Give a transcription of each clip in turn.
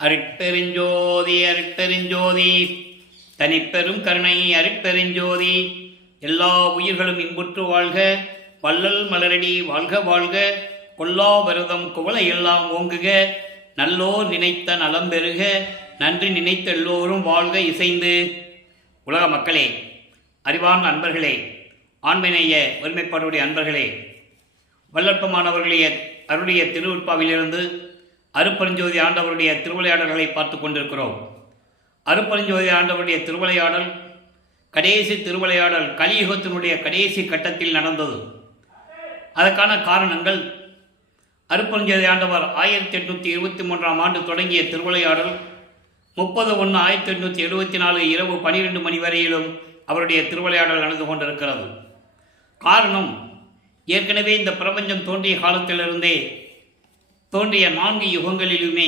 அருட்பெருஞ்சோதி அருட்பெருஞ்சோதி தனிப்பெரும் கருணை அருட்பெருஞ்சோதி. எல்லா உயிர்களும் இன்புற்று வாழ்க, வள்ளல் மலரடி வாழ்க வாழ்க, கொல்லா விரதம் குவளை எல்லாம் ஓங்குக, நல்லோர் நினைத்த நலம் பெறுக, நன்றி நினைத்த எல்லோரும் வாழ்க இசைந்து. உலக மக்களே, அறிவார்ந்த அன்பர்களே, ஆண்மைநேய ஒருமைப்பாடுடைய அன்பர்களே, வல்லற்பமானவர்களுடைய அருடைய திருவுட்பாவிலிருந்து அருப்பெருஞ்சோதி ஆண்டவருடைய திருவிளையாடல்களை பார்த்து கொண்டிருக்கிறோம். அருப்பெருஞ்சோதி ஆண்டவருடைய திருவிளையாடல் கடைசி திருவிளையாடல் கலியுகத்தினுடைய கடைசி கட்டத்தில் நடந்தது. அதற்கான காரணங்கள், அருப்பெருஞ்சோதி ஆண்டவர் 1823 ஆண்டு தொடங்கிய திருவிளையாடல் 30/1/1874 இரவு 12 மணி வரையிலும் அவருடைய திருவிளையாடல் நடந்து கொண்டிருக்கிறது. காரணம், ஏற்கனவே இந்த பிரபஞ்சம் தோன்றிய காலத்திலிருந்தே தோன்றிய 4 யுகங்களிலுமே,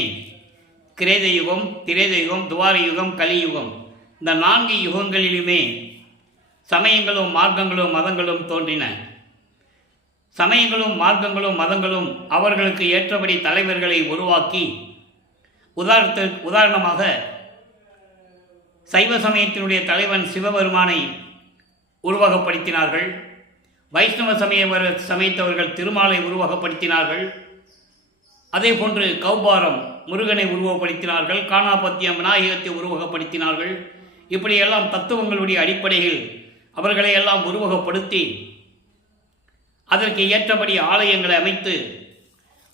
கிரேத யுகம், திரேத யுகம், துவார யுகம், கலியுகம், இந்த 4 யுகங்களிலுமே சமயங்களும் மார்க்கங்களும் மதங்களும் தோன்றின. சமயங்களும் மார்க்கங்களும் மதங்களும் அவர்களுக்கு ஏற்றபடி தலைவர்களை உருவாக்கி, உதாரணமாக சைவ சமயத்தினுடைய தலைவன் சிவபெருமானை உருவகப்படுத்தினார்கள். வைஷ்ணவ சமயத்தவர்கள் திருமாலை உருவகப்படுத்தினார்கள். அதே போன்று கௌபாரம் முருகனை உருவகப்படுத்தினார்கள். காணாபத்தியம் விநாயகத்தை உருவகப்படுத்தினார்கள். இப்படியெல்லாம் தத்துவங்களுடைய அடிப்படையில் அவர்களை எல்லாம் உருவகப்படுத்தி அதற்கு ஏற்றபடி ஆலயங்களை அமைத்து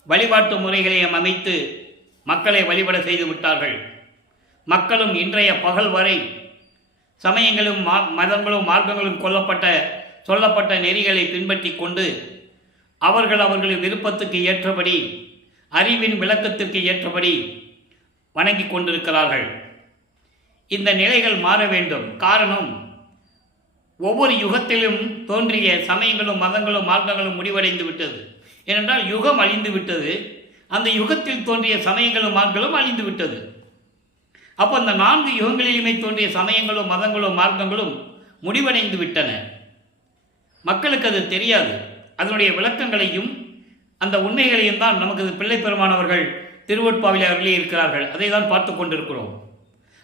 வழிபாட்டு முறைகளை அமைத்து மக்களை வழிபட செய்து விட்டார்கள். மக்களும் இன்றைய பகல் வரை சமயங்களும் மதங்களும் மார்க்கங்களும் சொல்லப்பட்ட நெறிகளை பின்பற்றி கொண்டு அவர்களின் விருப்பத்துக்கு ஏற்றபடி, அறிவின் விளக்கத்திற்கு ஏற்றபடி வணங்கி கொண்டிருக்கிறார்கள். இந்த நிலைகள் மாற வேண்டும். காரணம், ஒவ்வொரு யுகத்திலும் தோன்றிய சமயங்களும் மதங்களும் மார்க்கங்களும் முடிவடைந்து விட்டது. ஏனென்றால் யுகம் அழிந்து விட்டது. அந்த யுகத்தில் தோன்றிய சமயங்களும் மார்க்கங்களும் அழிந்து விட்டது. அப்போ அந்த 4 யுகங்களிலுமே தோன்றிய சமயங்களும் மதங்களும் மார்க்கங்களும் முடிவடைந்து விட்டன. மக்களுக்கு அது தெரியாது. அதனுடைய விளக்கங்களையும் அந்த உண்மைகளையும் தான் நமக்கு பிள்ளை பெருமானவர்கள் திருவொட்பாவிலே அருளி இருக்கிறார்கள். அதை தான் பார்த்து கொண்டிருக்கிறோம்.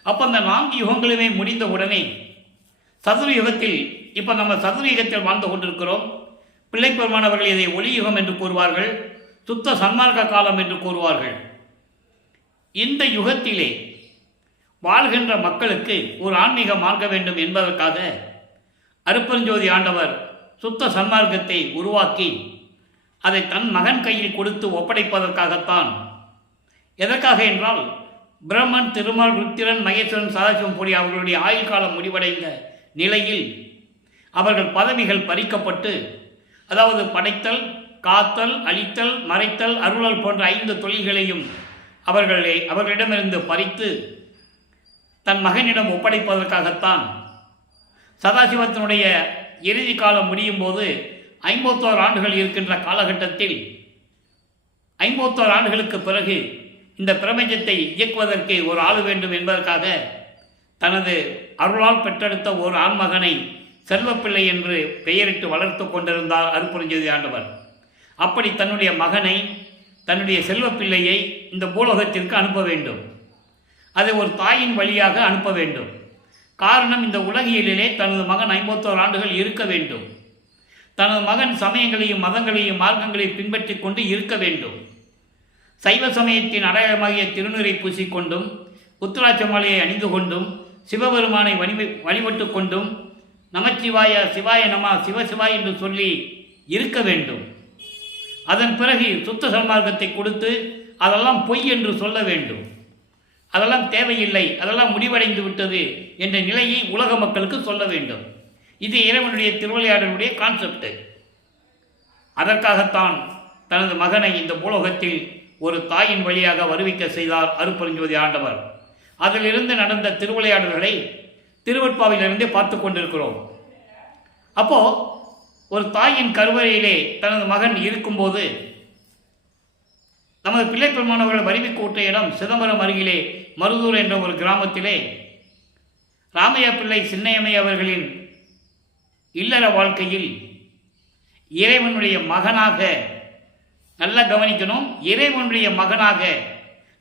அப்போ அந்த 4 யுகங்களுமே முடிந்த உடனே சதுர யுகத்தில், இப்போ நம்ம சதுர யுகத்தில் வாழ்ந்து கொண்டிருக்கிறோம். பிள்ளை பெருமானவர்கள் இதை ஒளி யுகம் என்று கூறுவார்கள், சுத்த சன்மார்க்க காலம் என்று கூறுவார்கள். இந்த யுகத்திலே வாழ்கின்ற மக்களுக்கு ஒரு ஆன்மீக மார்க்க வேண்டும் என்பதற்காக அருப்பெருஞ்சோதி ஆண்டவர் சுத்த சன்மார்க்கத்தை உருவாக்கி அதை தன் மகன் கையில் கொடுத்து ஒப்படைப்பதற்காகத்தான். எதற்காக என்றால், பிரம்மன், திருமால், ருத்திரன், மகேஸ்வரன், சதாசிவம் போடி அவர்களுடைய ஆயுள் காலம் முடிவடைந்த நிலையில் அவர்கள் பதவிகள் பறிக்கப்பட்டு, அதாவது படைத்தல், காத்தல், அழித்தல், மறைத்தல், அருளல் போன்ற 5 தொழில்களையும் அவர்களிடமிருந்து பறித்து தன் மகனிடம் ஒப்படைப்பதற்காகத்தான். சதாசிவத்தினுடைய இறுதி காலம் முடியும் போது 51 ஆண்டுகள் இருக்கின்ற காலகட்டத்தில் 51 ஆண்டுகளுக்கு பிறகு இந்த பிரபஞ்சத்தை இயக்குவதற்கு ஒரு ஆள் வேண்டும் என்பதற்காக தனது அருளால் பெற்றெடுத்த ஒரு ஆண்மகனை செல்வப்பிள்ளை என்று பெயரிட்டு வளர்த்து கொண்டிருந்தார் அருப்பெருஞ்சோதி ஆண்டவர். அப்படி தன்னுடைய மகனை, தன்னுடைய செல்வப்பிள்ளையை இந்த பூலோகத்திற்கு அனுப்ப வேண்டும். அதை ஒரு தாயின் வழியாக அனுப்ப வேண்டும். காரணம், இந்த உலகியலிலே தனது மகன் 51 ஆண்டுகள் இருக்க வேண்டும். தனது மகன் சமயங்களையும் மதங்களையும் மார்க்கங்களையும் பின்பற்றி கொண்டு இருக்க வேண்டும். சைவ சமயத்தின் அடையாளமாகிய திருநீரை பூசிக்கொண்டும், உத்திராட்ச மாலையை அணிந்து கொண்டும், சிவபெருமானை வழிபட்டு கொண்டும், நமச்சிவாய சிவாய நம சிவசிவாய் என்று சொல்லி இருக்க வேண்டும். அதன் பிறகு சுத்த சன்மார்க்கத்தை கொடுத்து அதெல்லாம் பொய் என்று சொல்ல வேண்டும். அதெல்லாம் தேவையில்லை, அதெல்லாம் முடிவடைந்து விட்டது என்ற நிலையை உலக மக்களுக்கு சொல்ல வேண்டும். இது இறைவனுடைய திருவிளையாடலுடைய கான்செப்ட். அதற்காகத்தான் தனது மகனை இந்த பூலோகத்தில் ஒரு தாயின் வழியாக வருவிக்க செய்தார் அருப்பெருஞ்சோதி ஆண்டவர். அதிலிருந்து நடந்த திருவிளையாடல்களை திருவொட்பாவிலிருந்தே பார்த்து கொண்டிருக்கிறோம். அப்போ ஒரு தாயின் கருவறையிலே தனது மகன் இருக்கும்போது, நமது பிள்ளை பெருமானவர்கள் வருவிக்க விட்ட இடம் சிதம்பரம் அருகிலே மருதூர் என்ற ஒரு கிராமத்திலே ராமையா பிள்ளை சின்னையம்மை அவர்களின் இல்லற வாழ்க்கையில் இறைவனுடைய மகனாக, நல்ல கவனிக்கணும், இறைவனுடைய மகனாக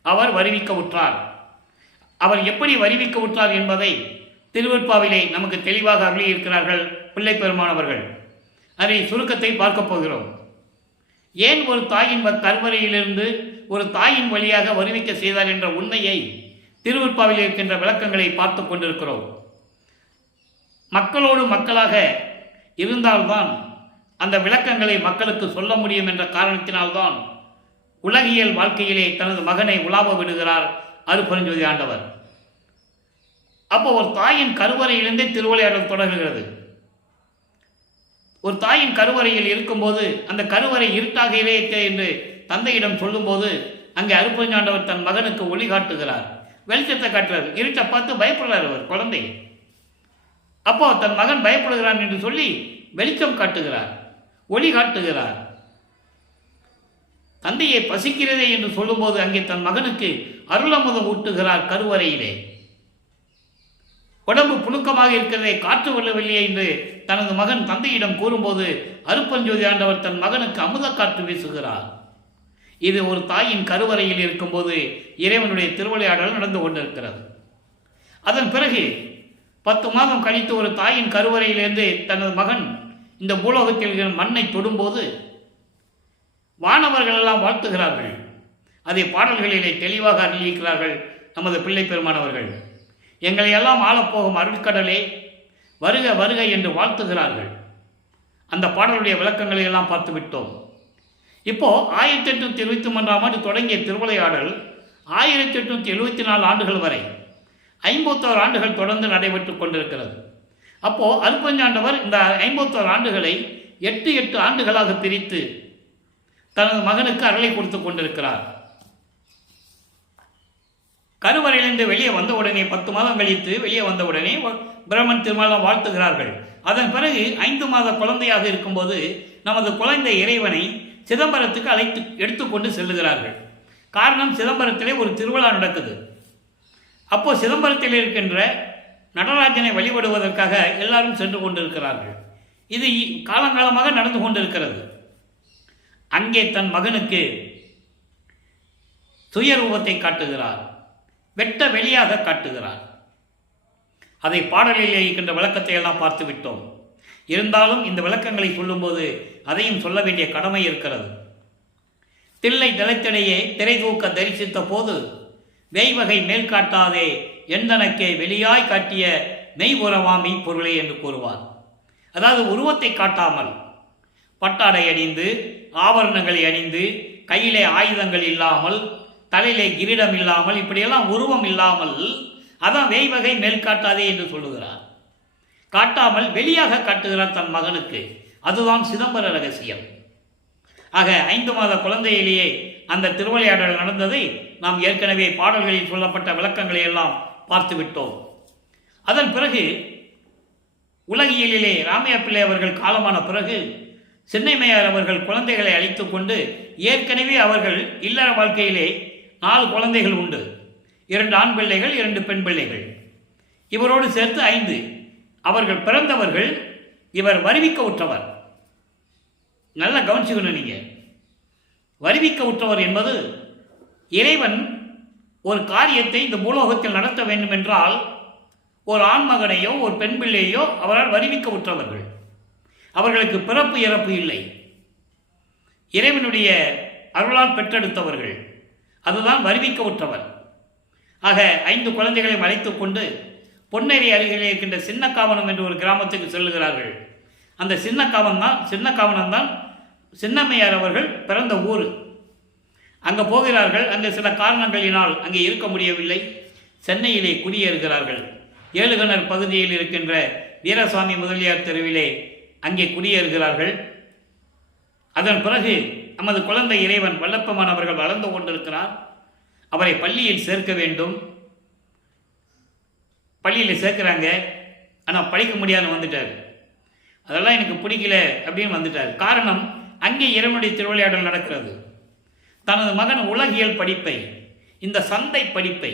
அவர் வருவிக்க உற்றார். அவர் எப்படி வருவிக்க உற்றார் என்பதை திருவெட்பாவிலே நமக்கு தெளிவாக அருளியிருக்கிறார்கள் பிள்ளை பெருமானவர்கள். அதை சுருக்கத்தை பார்க்கப் போகிறோம். ஏன் ஒரு தாயின் கருவறையிலிருந்து ஒரு தாயின் வழியாக வருவிக்க செய்தார் என்ற உண்மையை திருவெட்பாவில் இருக்கின்ற விளக்கங்களை பார்த்து கொண்டிருக்கிறோம். மக்களோடு மக்களாக இருந்தால்தான் அந்த விளக்கங்களை மக்களுக்கு சொல்ல முடியும் என்ற காரணத்தினால்தான் உலகியல் வாழ்க்கையிலே தனது மகனை உலாவ விடுகிறார் அருட்பெருஞ்சோதி ஆண்டவர். அப்போ ஒரு தாயின் கருவறையிலிருந்தே திருவிளையாடல் தொடங்குகிறது. ஒரு தாயின் கருவறையில் இருக்கும்போது அந்த கருவறை இருட்டாக இறையத்தே என்று தந்தையிடம் சொல்லும்போது அங்கே அருட்பெருஞ்சாண்டவர் தன் மகனுக்கு ஒளி காட்டுகிறார், வெளிச்சத்தை காட்டுறார். இருட்டை பார்த்து பயப்படுறார் அவர் குழந்தை. அப்போ தன் மகன் பயப்படுகிறான் என்று சொல்லி வெளிச்சம் காட்டுகிறார், ஒளி காட்டுகிறார். தந்தையை பசிக்கிறதே என்று சொல்லும்போது அங்கே தன் மகனுக்கு அருளமுதம் ஊட்டுகிறார் கருவறையிலே. உடம்பு புழுக்கமாக இருக்கிறதை காற்று வெள்ளவில்லையே என்று தனது மகன் தந்தையிடம் கூறும்போது அருட்பெருஞ்சோதி ஆண்டவர் தன் மகனுக்கு அமுத காற்று வீசுகிறார். இது ஒரு தாயின் கருவறையில் இருக்கும்போது இறைவனுடைய திருவிளையாடல் நடந்து கொண்டிருக்கிறது. அதன் பிறகு 10 மாதம் கழித்து ஒரு தாயின் கருவறையிலிருந்து தனது மகன் இந்த பூலோகத்தில் மண்ணை தொடும்போது வானவர்கள் எல்லாம் வாழ்த்துகிறார்கள். அதை பாடல்களிலே தெளிவாக அறிவிக்கிறார்கள் நமது பிள்ளை பெருமானவர்கள். எங்களை எல்லாம் ஆளப்போகும் அருட்கடலே வருக வருக என்று வாழ்த்துகிறார்கள். அந்த பாடலுடைய விளக்கங்களை எல்லாம் பார்த்து விட்டோம். இப்போ 1823ஆம் ஆண்டு தொடங்கிய திருவிளையாடல் 1874 ஆண்டுகள் வரை 51 ஆண்டுகள் தொடர்ந்து நடைபெற்று கொண்டிருக்கிறது. அப்போ அருட்பெருஞ்சாண்டவர் இந்த 51 ஆண்டுகளை 8 ஆண்டுகளாக பிரித்து தனது மகனுக்கு அருளை கொடுத்து கொண்டிருக்கிறார். கருவறையிலிருந்து வெளியே வந்தவுடனே 10 மாதம் கழித்து வெளியே வந்தவுடனே பிரம்மன் திருமணம் வாழ்த்துகிறார்கள். அதன் பிறகு 5 மாத குழந்தையாக இருக்கும்போது நமது குழந்தை இறைவனை சிதம்பரத்துக்கு எடுத்துக்கொண்டு செல்லுகிறார்கள். காரணம், சிதம்பரத்திலே ஒரு திருவிழா நடக்குது. அப்போ சிதம்பரத்தில் இருக்கின்ற நடராஜனை வழிபடுவதற்காக எல்லாரும் சென்று கொண்டிருக்கிறார்கள். இது காலங்காலமாக நடந்து கொண்டிருக்கிறது. அங்கே தன் மகனுக்கு சுயரூபத்தை காட்டுகிறார், வெட்ட வெளியாக காட்டுகிறார். அதை பாடலில் இருக்கின்ற விளக்கத்தை எல்லாம் பார்த்து விட்டோம். இருந்தாலும் இந்த விளக்கங்களை சொல்லும்போது அதையும் சொல்ல வேண்டிய கடமை இருக்கிறது. தில்லை தளத்திடையே திரை தூக்க தரிசித்த போது வேய்வகை மேல் காட்டாதே எந்தனக்கே வெளியாய் காட்டிய மெய் உறவாமை பொருளே என்று கூறுவார். அதாவது உருவத்தை காட்டாமல் பட்டாடை அணிந்து ஆபரணங்களை அணிந்து கையிலே ஆயுதங்கள் இல்லாமல் தலையிலே கிரீடம் இல்லாமல் இப்படியெல்லாம் உருவம் இல்லாமல் அதான் வேய்வகை மேல் காட்டாதே என்று சொல்லுகிறார். காட்டாமல் வெளியாக காட்டுகிறார் தன் மகனுக்கு. அதுதான் சிதம்பர ரகசியம். ஆக 5 மாத குழந்தையிலேயே அந்த திருவிளையாடல் நடந்ததை நாம் ஏற்கனவே பாடல்களில் சொல்லப்பட்ட விளக்கங்களை எல்லாம் பார்த்து விட்டோம். அதன் பிறகு உலகியலிலே ராமையா பிள்ளை அவர்கள் காலமான பிறகு சென்னைமையார் அவர்கள் குழந்தைகளை அழைத்து கொண்டு, ஏற்கனவே அவர்கள் இல்லற வாழ்க்கையிலே 4 குழந்தைகள் உண்டு. 2 ஆண் பிள்ளைகள், 2 பெண் பிள்ளைகள். இவரோடு சேர்த்து 5. அவர்கள் பிறந்தவர்கள். இவர் வருவிக்க உற்றவர். நல்லா கவனிச்சுக்கணும் நீங்க. வருவிக்க உற்றவர் என்பது இறைவன் ஒரு காரியத்தை இந்த பூலோகத்தில் நடத்த வேண்டும் என்றால் ஒரு ஆண்மகனையோ ஒரு பெண் பிள்ளையோ அவரால் வருவிக்க உற்றவர்கள். அவர்களுக்கு பிறப்பு இறப்பு இல்லை. இறைவனுடைய அருளால் பெற்றெடுத்தவர்கள். அதுதான் வருவிக்க உற்றவர். ஆக 5 குழந்தைகளை அழைத்துக் கொண்டு பொன்னேரி அருகிலே இருக்கின்ற சின்னக்காவனம் என்று ஒரு கிராமத்துக்கு செல்லுகிறார்கள். அந்த சின்னக்காவனம் தான் சின்னம்மையார் அவர்கள் பிறந்த ஊர். அங்கே போகிறார்கள். அங்கே சில காரணங்களினால் அங்கே இருக்க முடியவில்லை. சென்னையிலே குடியேறுகிறார்கள். ஏழுகணர் பகுதியில் இருக்கின்ற வீரசாமி முதலியார் தெருவிலே அங்கே குடியேறுகிறார்கள். அதன் பிறகு நமது குழந்தை இறைவன் வல்லப்பமான் அவர்கள் வளர்ந்து கொண்டிருக்கிறார். அவரை பள்ளியில் சேர்க்க வேண்டும். பள்ளியில் சேர்க்கிறாங்க. ஆனால் படிக்க முடியாதுன்னு வந்துட்டார். அதெல்லாம் எனக்கு பிடிக்கல அப்படின்னு வந்துட்டார். காரணம், அங்கே இறைவனுடைய திருவிளையாடல் நடக்கிறது. தனது மகன் உலகியல் படிப்பை, இந்த சந்தை படிப்பை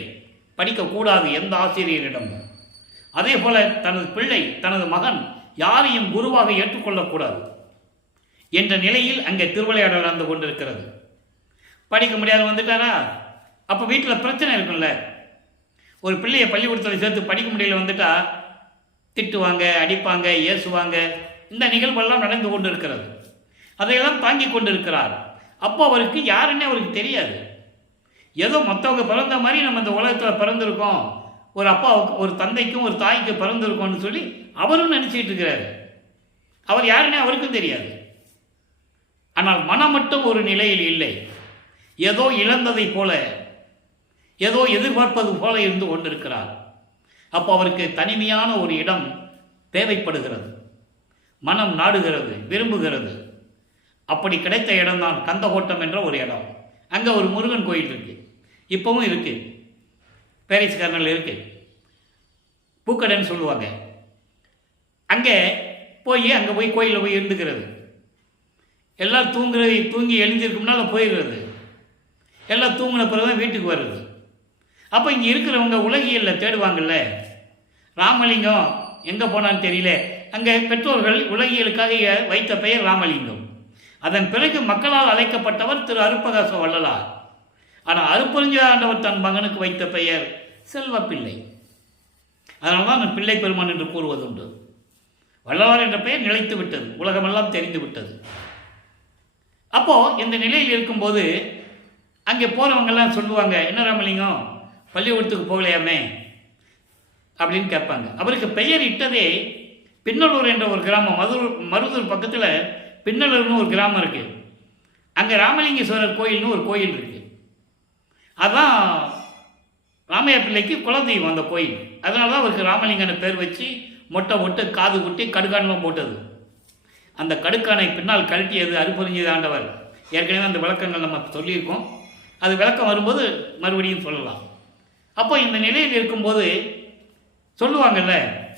படிக்கக்கூடாது எந்த ஆசிரியரிடம். அதே போல தனது பிள்ளை, தனது மகன் யாரையும் குருவாக ஏற்றுக்கொள்ளக்கூடாது என்ற நிலையில் அங்கே திருவிளையாடல் நடந்து கொண்டிருக்கிறது. படிக்க முடியாது வந்துட்டாரா? அப்போ வீட்டில் பிரச்சனை இருக்கும்ல. ஒரு பிள்ளையை பள்ளிக்கூடத்தில் சேர்த்து படிக்க முடியல வந்துட்டா திட்டுவாங்க, அடிப்பாங்க, ஏசுவாங்க. இந்த நிகழ்வெல்லாம் நடந்து கொண்டு இருக்கிறது. அதையெல்லாம் தாங்கி கொண்டு இருக்கிறார். அப்போ அவருக்கு யாருன்னே அவருக்கு தெரியாது. ஏதோ மற்றவங்க பிறந்த மாதிரி நம்ம இந்த உலகத்தில் பிறந்திருக்கோம், ஒரு அப்பாவுக்கு ஒரு தந்தைக்கும் ஒரு தாய்க்கு பிறந்திருக்கோம்னு சொல்லி அவரும் நினச்சிக்கிட்டு இருக்கிறாரு. அவர் யாருன்னே அவருக்கும் தெரியாது. ஆனால் மனம் மட்டும் ஒரு நிலையில் இல்லை. ஏதோ இழந்ததை போல, ஏதோ எதிர்பார்ப்பது போல இருந்து கொண்டிருக்கிறார். அப்போ அவருக்கு தனிமையான ஒரு இடம் தேவைப்படுகிறது. மனம் நாடுகிறது, விரும்புகிறது. அப்படி கிடைத்த இடம்தான் கந்தகோட்டம் என்ற ஒரு இடம். அங்கே ஒரு முருகன் கோயில் இருக்குது, இப்போவும் இருக்குது. பாரிஸ் கார்னரில் இருக்குது, பூக்கடைன்னு சொல்லுவாங்க. அங்கே போய் கோயிலில் போய் இருந்துக்கிறது. எல்லாம் தூங்கி எழுந்திருக்கு முன்னால் போயிடுறது. எல்லாம் தூங்கின பிறகு தான் வீட்டுக்கு வருது. அப்போ இங்கே இருக்கிறவங்க உலகியலில் தேடுவாங்கள்ல, ராமலிங்கம் எங்கே போனான்னு தெரியல. அங்கே பெற்றோர்கள் உலகியலுக்காக வைத்த பெயர் ராமலிங்கம். அதன் பிறகு மக்களால் அழைக்கப்பட்டவர் திரு அருப்பகாச வள்ளலார். ஆனால் அருப்பறிஞ்ச ஆண்டவர் தன் மகனுக்கு வைத்த பெயர் செல்வப்பிள்ளை. அதனால தான் நான் பிள்ளை பெருமான் என்று கூறுவதுண்டு. வள்ளலார் என்ற பெயர் நிலைத்து விட்டது, உலகமெல்லாம் தெரிந்து விட்டது. அப்போது இந்த நிலையில் இருக்கும்போது அங்கே போகிறவங்கெல்லாம் சொல்லுவாங்க, என்ன ராமலிங்கம் பள்ளிக்கூடத்துக்கு போகலையாமே அப்படின்னு கேட்பாங்க. அவருக்கு பெயர் இட்டதே பின்னலூர் என்ற ஒரு கிராமம், மருதூர் பக்கத்தில் பின்னலூர்னு ஒரு கிராமம் இருக்குது. அங்கே ராமலிங்கேஸ்வரர் கோயில்னு ஒரு கோயில் இருக்குது. அதான் ராமையா பிள்ளைக்கு குலதெய்வம் அந்த கோயில். அதனால தான் அவருக்கு ராமலிங்கன்னு பேர் வச்சு மொட்டை போட்டு காது குட்டி கடுக்கானெலாம் போட்டது. அந்த கடுக்கானை பின்னால் கழட்டியது அருப்பறிஞ்சது ஆண்டவர். ஏற்கனவே அந்த விளக்கங்கள் நம்ம சொல்லியிருக்கோம். அது விளக்கம் வரும்போது மறுபடியும் சொல்லலாம். அப்போ இந்த நிலையில் இருக்கும்போது சொல்லுவாங்கல்ல,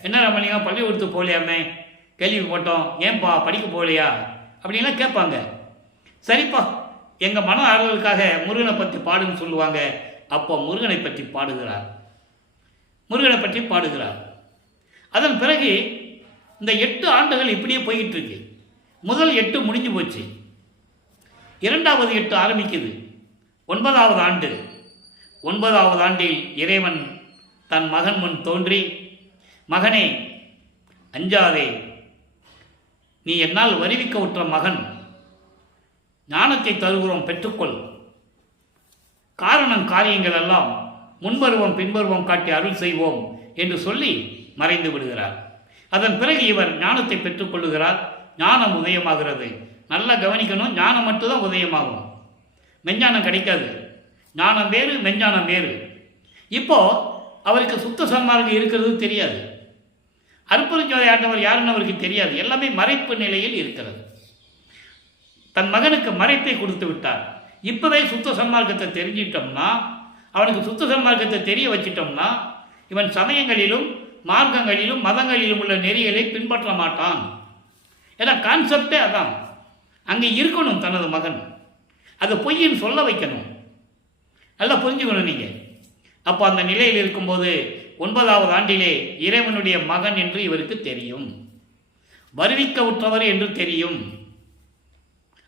என்ன ராமலிங்கம் பள்ளிக்கூடத்துக்கு போகலையாமே கேள்வி போட்டோம், ஏன்பா படிக்க போகலையா அப்படின்லாம் கேட்பாங்க. சரிப்பா, எங்கள் மன ஆறுதலுக்காக முருகனை பற்றி பாடுன்னு சொல்லுவாங்க. அப்போ முருகனை பற்றி பாடுகிறார். அதன் பிறகு இந்த 8 ஆண்டுகள் இப்படியே போய்கிட்டு இருக்கு. முதல் 8 முடிஞ்சு போச்சு, 2வது 8 ஆரம்பிக்குது. 9வது ஆண்டு. 9வது ஆண்டில் இறைவன் தன் மகன் முன் தோன்றி, மகனே அஞ்சாதே, நீ என்னால் வருவிக்க உற்ற மகன், ஞானத்தை தருகிறோம் பெற்றுக்கொள். காரணம் காரியங்கள் எல்லாம் முன்பருவம் பின்பருவம் காட்டி அருள் செய்வோம் என்று சொல்லி மறைந்து விடுகிறார். அதன் பிறகு இவர் ஞானத்தை பெற்றுக்கொள்ளுகிறார். ஞானம் உதயமாகிறது. நல்லா கவனிக்கணும், ஞானம் மட்டும்தான் உதயமாகும், மெஞ்ஞானம் கிடைக்காது. ஞானம் வேறு, மெஞ்ஞானம் வேறு. இப்போ அவருக்கு சுத்த சன்மார்க்கம் இருக்கிறது தெரியாது. அருப்பெருஞ்சோதி ஆண்டவர் யாருன்னு அவருக்கு தெரியாது. எல்லாமே மறைப்பு நிலையில் இருக்கிறது. தன் மகனுக்கு மறைப்பை கொடுத்து விட்டார். இப்போவே சுத்த சன்மார்க்கத்தை தெரிஞ்சிட்டோம்னா, அவனுக்கு சுத்த சன்மார்க்கத்தை தெரிய வச்சிட்டோம்னா, இவன் சமயங்களிலும் மார்க்கங்களிலும் மதங்களிலும் உள்ள நெறிகளை பின்பற்ற மாட்டான். ஏன்னா கான்செப்டே அதான். அங்கே இருக்கணும் தனது மகன், அது பொய்ன்னு சொல்ல வைக்கணும். நல்லா புரிஞ்சுக்கணும் நீங்கள். அப்போ அந்த நிலையில் இருக்கும்போது 9வது ஆண்டிலே இறைவனுடைய மகன் என்று இவருக்கு தெரியும், வருவிக்க உற்றவர் என்று தெரியும்.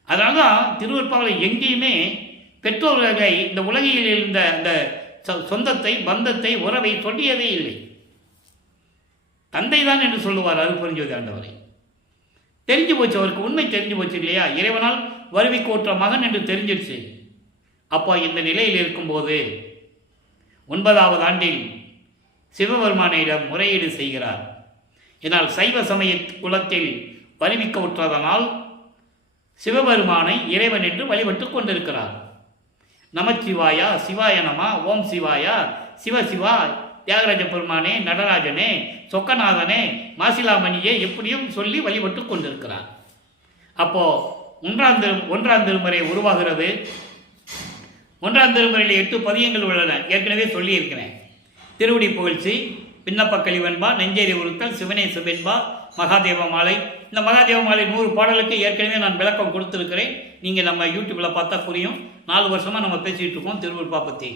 அதனால தான் திருவருட்பாவை எங்கேயுமே பெற்றோர்களை இந்த உலகில் இருந்த அந்த சொந்தத்தை, பந்தத்தை, உறவை சொல்லியதே இல்லை. தந்தை தான் என்று சொல்லுவார் அருட்பெருஞ்சோதி ஆண்டவரை. தெரிஞ்சு போச்சு, அவருக்கு உண்மை தெரிஞ்சு போச்சு இல்லையா, இறைவனால் வருவிக்க உற்ற மகன் என்று தெரிஞ்சிருச்சு. அப்போ இந்த நிலையில் இருக்கும்போது 9வது ஆண்டில் சிவபெருமானிடம் முறையீடு செய்கிறார். இதனால் சைவ சமய குலத்தில் வருவிக்க உற்றதனால் சிவபெருமானை இறைவன் என்று வழிபட்டு கொண்டிருக்கிறார். நமச்சிவாயா, சிவாய நம, ஓம் சிவாயா, சிவசிவா, தியாகராஜ பெருமானே, நடராஜனே, சொக்கநாதனே, மாசிலாமணியே எப்படியும் சொல்லி வழிபட்டு கொண்டிருக்கிறார். அப்போ ஒன்றாம் திருமுறை உருவாகிறது. 1ஆம் திருமுறையில் 8 பதியங்கள் உள்ளன, ஏற்கனவே சொல்லியிருக்கிறேன். திருவடி புகழ்ச்சி, விண்ணப்ப கழிவென்பா, நெஞ்சேரி உறுத்தல், சிவனே சிவென்பா, மகாதேவ மாலை. இந்த மகாதேவ மாலை 100 பாடலுக்கு ஏற்கனவே நான் விளக்கம் கொடுத்துருக்கிறேன். நீங்கள் நம்ம யூடியூப்பில் பார்த்தா புரியும். 4 வருஷமாக நம்ம பேசிகிட்டு இருக்கோம் திருவருட்பா பற்றி.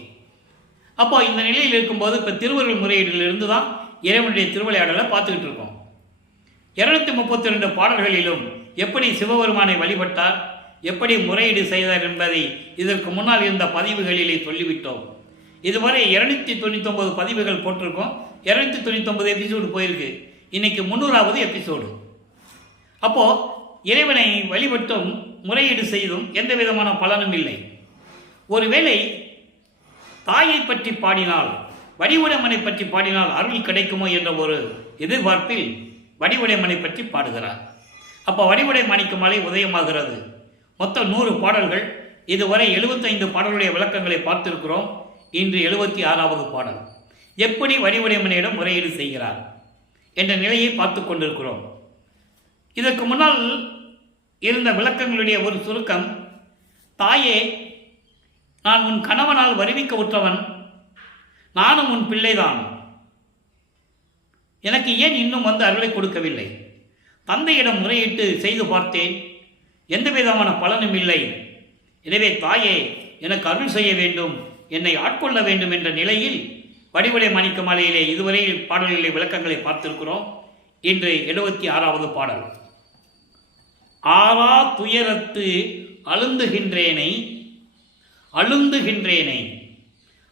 அப்போ இந்த நிலையில் இருக்கும்போது இப்போ திருவருள் முறையீட்டிலிருந்து தான் இறைவனுடைய திருவிளையாடலை பார்த்துக்கிட்டு இருக்கோம். 232 பாடல்களிலும் எப்படி சிவபெருமானை வழிபட்டார், எப்படி முறையீடு செய்தார் என்பதை இதற்கு முன்னால் இருந்த பதிவுகளிலே சொல்லிவிட்டோம். இதுவரை 299 பதிவுகள் போட்டிருக்கோம். 299 எபிசோடு போயிருக்கு. இன்னைக்கு 300வது எபிசோடு. அப்போது இறைவனை வழிபட்டும் முறையீடு செய்தும் எந்த விதமான பலனும் இல்லை. ஒருவேளை தாயை பற்றி பாடினால், வடிவுடைமனை பற்றி பாடினால் அருள் கிடைக்குமோ என்ற ஒரு எதிர்பார்ப்பில் வடிவுடைமனை பற்றி பாடுகிறார். அப்போ வடிவுடை மாணிக்க மாலை உதயமாகிறது. மொத்தம் 100 பாடல்கள். இதுவரை 75 பாடல்களுடைய விளக்கங்களை பார்த்திருக்கிறோம். இன்று 76வது பாடல். எப்படி வடிவுடைமனையிடம் முறையீடு செய்கிறார் என்ற நிலையை பார்த்து கொண்டிருக்கிறோம். இதற்கு முன்னால் இருந்த விளக்கங்களுடைய ஒரு சுருக்கம். தாயே, நான் உன் கணவனால் வருவிக்க உற்றவன், நானும் உன் பிள்ளைதான். எனக்கு ஏன் இன்னும் வந்து அருளை கொடுக்கவில்லை? தந்தையிடம் முறையிட்டு செய்து பார்த்தேன், எந்த விதமான பலனும் இல்லை. எனவே தாயே, எனக்கு அருள் செய்ய வேண்டும், என்னை ஆட்கொள்ள வேண்டும் என்ற நிலையில் வடிவுடை மாணிக்க மாலையிலே இதுவரை பாடல்களை விளக்கங்களை பார்த்திருக்கிறோம். இன்று 76வது பாடல். ஆறா துயரத்து அழுந்துகின்றேனை,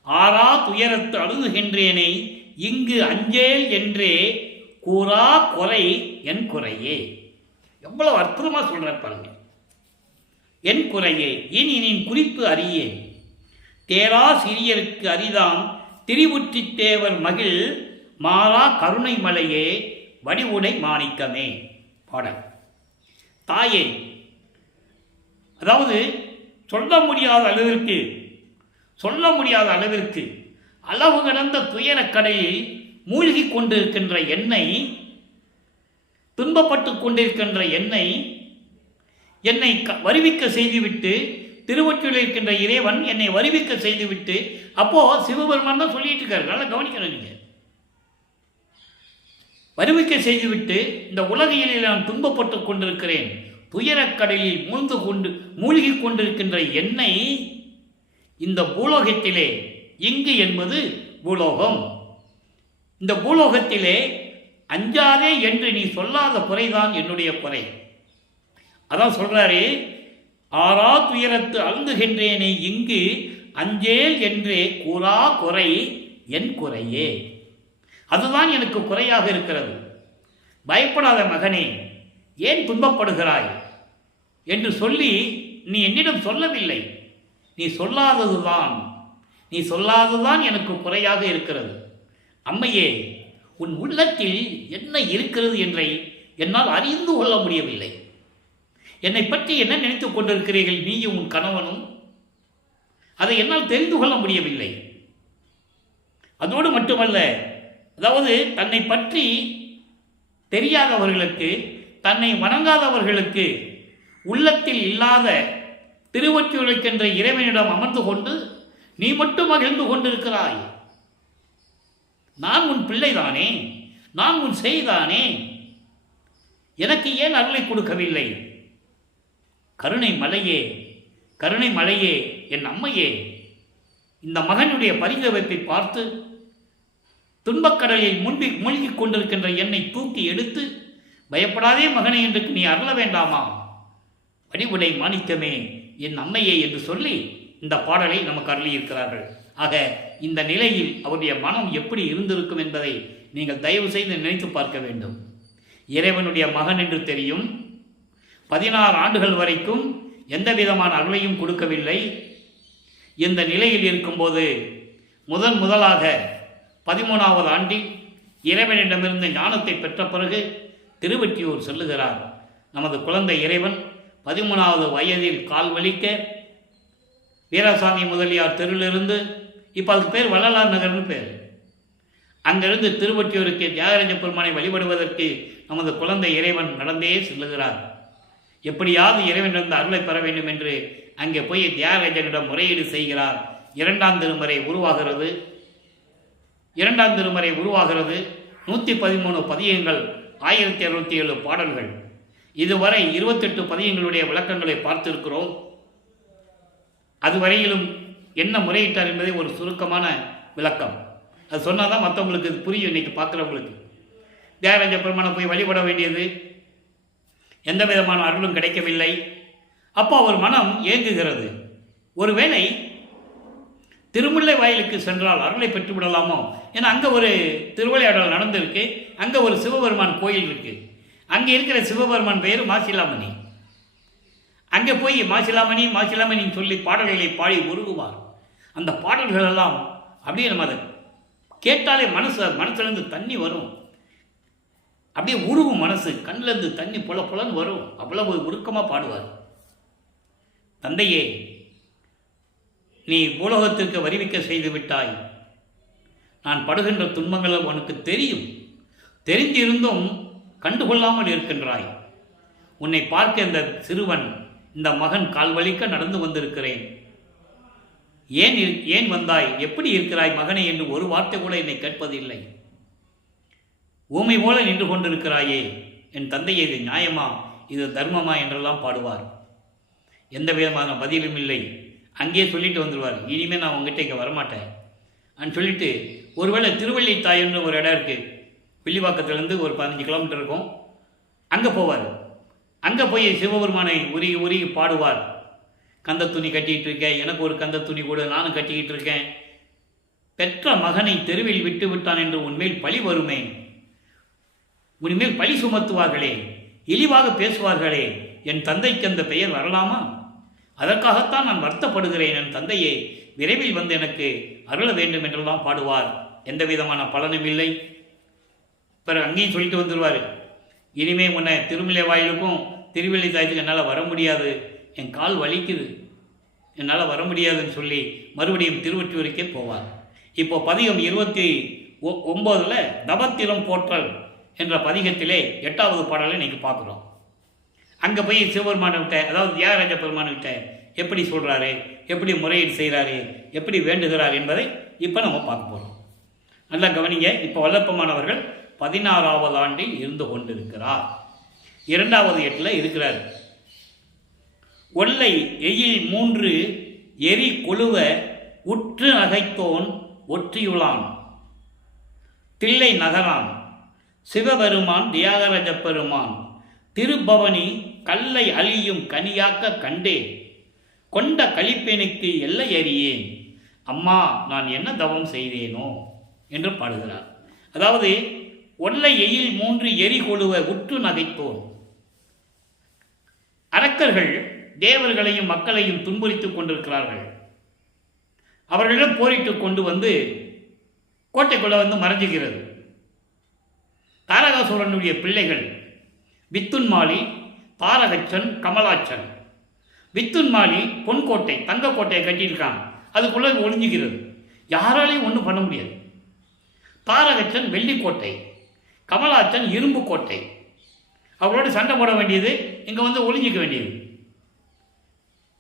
ஆறா துயரத்து அழுந்துகின்றேனை, இங்கு அஞ்சேல் என்றே கூறா குறை என் குறையே. எவ்வளவு அற்புதமா சொல்ற பாருங்க. என் குறையே இனி நின் குறிப்பு அறியேன், தேரா சிறியருக்கு அரிதாம் திரிவுற்றி தேவர் மகிழ் மாறா கருணை மலையே வடிவுடை மாணிக்கமே. பாடல். தாயே, அதாவது சொல்ல முடியாத அளவிற்கு அளவு கடந்த துயரக் கடலில் மூழ்கி கொண்டிருக்கின்ற என்னை, துன்பப்பட்டு கொண்டிருக்கின்ற என்னை வருவிக்க செய்துவிட்டு, திருவொற்றியில் இருக்கின்ற இறைவன் என்னை வருவிக்க செய்துவிட்டு, அப்போ சிவபெருமான் தான் சொல்லிட்டு இருக்காரு. நல்லா கவனிக்கணும் நீங்க. வருவிக்க செய்துவிட்டு இந்த உலகியலில் நான் துன்பப்பட்டு கொண்டிருக்கிறேன், துயரக்கடலில் மூழ்கி கொண்டிருக்கின்ற என்னை இந்த பூலோகத்திலே, இங்கு என்பது பூலோகம், இந்த பூலோகத்திலே அஞ்சாதே என்று நீ சொல்லாத குறைதான் என்னுடைய குறை. அதான் சொல்றாரு, ஆறா துயரத்து அழுந்துகின்றேனே இங்கு அஞ்சேல் என்றே கூறா குறை என் குறையே. அதுதான் எனக்கு குறையாக இருக்கிறது. பயப்படாத மகனே, ஏன் துன்பப்படுகிறாய் என்று சொல்லி நீ என்னிடம் சொல்லவில்லை. நீ சொல்லாததுதான் எனக்கு குறையாக இருக்கிறது. அம்மையே, உன் உள்ளத்தில் என்ன இருக்கிறது என்றை என்னால் அறிந்து கொள்ள முடியவில்லை. என்னை பற்றி என்ன நினைத்துக் கொண்டிருக்கிறீர்கள் நீயும் உன் கணவனும்? அதை என்னால் தெரிந்து கொள்ள முடியவில்லை. அதோடு மட்டுமல்ல, அதாவது தன்னை பற்றி தெரியாதவர்களுக்கு, தன்னை வணங்காதவர்களுக்கு உள்ளத்தில் இல்லாத திருவொற்றியுரைக்கின்ற இறைவனிடம் அமர்ந்து கொண்டு நீ மட்டும் மகிழ்ந்து கொண்டிருக்கிறாய். நான் உன் பிள்ளைதானே, நான் உன் செய்தானே, எனக்கு ஏன் அருளை கொடுக்கவில்லை? கருணை மலையே என் அம்மையே, இந்த மகனுடைய பரிதவிப்பை பார்த்து துன்பக்கடலில் மூழ்கி கொண்டிருக்கின்ற என்னை தூக்கி எடுத்து, பயப்படாதே மகனே என்று நீ அருள வேண்டாமா? வடிவுடை மாணிக்கமே என் அம்மையே என்று சொல்லி இந்த பாடலை நமக்கு அருளியிருக்கிறார்கள். ஆக இந்த நிலையில் அவருடைய மனம் எப்படி இருந்திருக்கும் என்பதை நீங்கள் தயவு செய்து நினைத்து பார்க்க வேண்டும். இறைவனுடைய மகன் என்று தெரியும், 16 ஆண்டுகள் வரைக்கும் எந்த விதமான அருளையும் கொடுக்கவில்லை. இந்த நிலையில் இருக்கும்போது முதலாக 13வது ஆண்டில் இறைவனிடமிருந்து ஞானத்தை பெற்ற பிறகு திருவொற்றியூர் செல்லுகிறார். நமது குழந்தை இறைவன் 13வது வயதில் கால் வலிக்க வீராசாமி முதலியார் தெருவிலிருந்து, இப்போ அதுக்கு பேர் வள்ளலார் நகர்னு பேர், அங்கிருந்து திருவொற்றியூருக்கு தியாகராஜ பெருமானை வழிபடுவதற்கு நமது குழந்தை இறைவன் நடந்தே செல்லுகிறார். எப்படியாவது இறைவனிடம் அருளை பெற வேண்டும் என்று அங்கே போய் தியாகராஜனிடம் முறையீடு செய்கிறார். 2ஆம் திருமுறை உருவாகிறது. 113 பதியங்கள், 1067 பாடல்கள். இதுவரை 28 பதியங்களுடைய விளக்கங்களை பார்த்திருக்கிறோம். அதுவரையிலும் என்ன முறையிட்டார் என்பதை ஒரு சுருக்கமான விளக்கம். அது சொன்னால் தான் மற்றவங்களுக்கு புரியும். இன்னைக்கு பார்க்குறவங்களுக்கு தியாகராஜ பெருமானை போய் வழிபட வேண்டியது, எந்த விதமான அருளும் கிடைக்கவில்லை. அப்போ அவர் மனம் ஏங்குகிறது. ஒருவேளை திருமுல்லை வாயிலுக்கு சென்றால் அருளை பெற்று விடலாமோ? ஏன்னா அங்கே ஒரு திருவிளையாடல் நடந்திருக்கு. அங்கே ஒரு சிவபெருமான் கோயில் இருக்குது. அங்கே இருக்கிற சிவபெருமான் பெயர் மாசிலாமணி. அங்கே போய் மாசிலாமணி மாசிலாமணின்னு சொல்லி பாடல்களை பாடி உருகுவார். அந்த பாடல்கள் எல்லாம் அப்படியே நம்ம அதை கேட்டாலே மனசுலேருந்து தண்ணி வரும். அப்படியே உருகும் மனசு, கண்ணிலேருந்து தண்ணி புலன்னு வரும். அவ்வளவு உருக்கமாக பாடுவார். தந்தையே, நீ பூலோகத்திற்கு வருவிக்க செய்து விட்டாய். நான் படுகின்ற துன்பங்கள் உனக்கு தெரியும். தெரிந்திருந்தும் கண்டுகொள்ளாமல் இருக்கின்றாய். உன்னை பார்க்க இந்த சிறுவன், இந்த மகன் கால்வலிக்க நடந்து வந்திருக்கிறேன். ஏன் வந்தாய், எப்படி இருக்கிறாய் மகனே என்று ஒரு வார்த்தை கூட என்னை கேட்பதில்லை. ஊமை போல நின்று கொண்டிருக்கிறாயே, என் தந்தையே, இது நியாயமா, இது தர்மமா என்றெல்லாம் பாடுவார். எந்த விதமான பதிலும் இல்லை. அங்கேயே சொல்லிட்டு வந்துடுவார், இனிமேல் நான் உங்ககிட்ட இங்கே வரமாட்டேன் அப்படின்னு சொல்லிட்டு, ஒருவேளை திருவள்ளித்தாயன்னு ஒரு இடம் இருக்குது, வில்லிவாக்கத்துலேருந்து ஒரு 15 கிலோமீட்டர் இருக்கும். அங்கே போவார். அங்கே போய் சிவபெருமானை உருகி உருகி பாடுவார். கந்த துணி கட்டிக்கிட்டு இருக்கேன், எனக்கு ஒரு கந்த துணி கூட, நானும் கட்டிக்கிட்டு இருக்கேன். பெற்ற மகனை தெருவில் விட்டு விட்டான் என்று உன்மேல் பழி வருமே, உன்மேல் பழி சுமத்துவார்களே, இழிவாக பேசுவார்களே, என் தந்தைக்கு அந்த பெயர் வரலாமா? அதற்காகத்தான் நான் வருத்தப்படுகிறேன். என் தந்தையே, விரைவில் வந்து எனக்கு அருள வேண்டும் என்றெல்லாம் பாடுவார். எந்த விதமான பலனும் இல்லை. பிறகு அங்கேயும் சொல்லிட்டு வந்துடுவார், இனிமே உன்னை திருமலை வாயிலுக்கும் திருவள்ளி தாயத்துக்கு என்னால் வர முடியாது, என் கால் வலிக்குது, என்னால் வர முடியாதுன்னு சொல்லி மறுபடியும் திருவொற்றியூருக்கே போவார். இப்போ பதிகம் 29 தபத்திலும் போற்றல் என்ற பதிகத்திலே 8வது பாடலை இன்றைக்கி பார்க்குறோம். அங்கே போய் சிவபெருமான்கிட்ட, அதாவது தியாகராஜ பெருமான்கிட்ட எப்படி சொல்கிறாரு, எப்படி முறையீடு செய்கிறாரு, எப்படி வேண்டுகிறார் என்பதை இப்போ நம்ம பார்க்க போகிறோம். நல்லா கவனிங்க. இப்போ வல்லப்பமானவர்கள் 16வது ஆண்டில் இருந்து கொண்டிருக்கிறார். 2வது எட்டில் இருக்கிறார். ஒல்லை எயில் 3 எரி கொழுவ உற்று நகைத்தோன் ஒற்றியுளான் தில்லை நகரான் சிவபெருமான் தியாகராஜ பெருமான் திருபவனி கல்லை அழியும் கனியாக்க கண்டே கொண்ட கழிப்பெனுக்கு எல்லை அறியேன், அம்மா நான் என்ன தவம் செய்தேனோ என்று பாடுகிறார். அதாவது ஒல்லை எயில் 3 எரி கொழுவ உற்று நகைத்தோன், அரக்கர்கள் தேவர்களையும் மக்களையும் துன்புறுத்திக் கொண்டிருக்கிறார்கள். அவர்களிடம் போரிட்டு கொண்டு வந்து கோட்டைக்குள்ள வந்து மறைஞ்சுகிறது. தாரகாசுரனுடைய பிள்ளைகள் வித்துன்மாலி, தாரகச்சன், கமலாச்சன். வித்துன்மாலி பொன்கோட்டை, தங்கக்கோட்டையை கட்டியிருக்காங்க, அதுக்குள்ள ஒளிஞ்சுகிறது, யாராலையும் ஒன்றும் பண்ண முடியாது. தாரகச்சன் வெள்ளிக்கோட்டை, கமலாச்சன் இரும்பு கோட்டை. அவங்களோட சண்டை போட வேண்டியது, இங்கே வந்து ஒளிஞ்சிக்க வேண்டியது.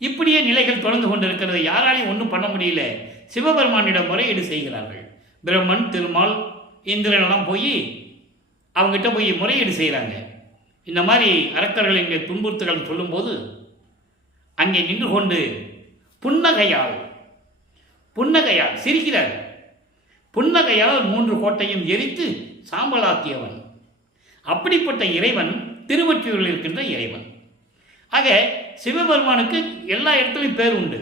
இப்படியே நிலைகள் தொடர்ந்து கொண்டிருக்கிறது. யாராலையும் ஒன்றும் பண்ண முடியல. சிவபெருமானிடம் முறையீடு செய்கிறார்கள். பிரம்மன், திருமால், இந்திரனெல்லாம் போய் அவங்ககிட்ட போய் முறையீடு செய்கிறாங்க. இந்த மாதிரி அரக்கர்கள் இங்கே துன்புறுத்துகள் சொல்லும்போது அங்கே நின்று கொண்டு புன்னகையால் சிரிக்கிறார். புன்னகையால் 3 கோட்டையும் எரித்து சாம்பலாக்கியவன். அப்படிப்பட்ட இறைவன் திருவொற்றியூரில் இருக்கின்ற இறைவன். ஆக சிவபெருமானுக்கு எல்லா இடத்துலையும் பேர் உண்டு.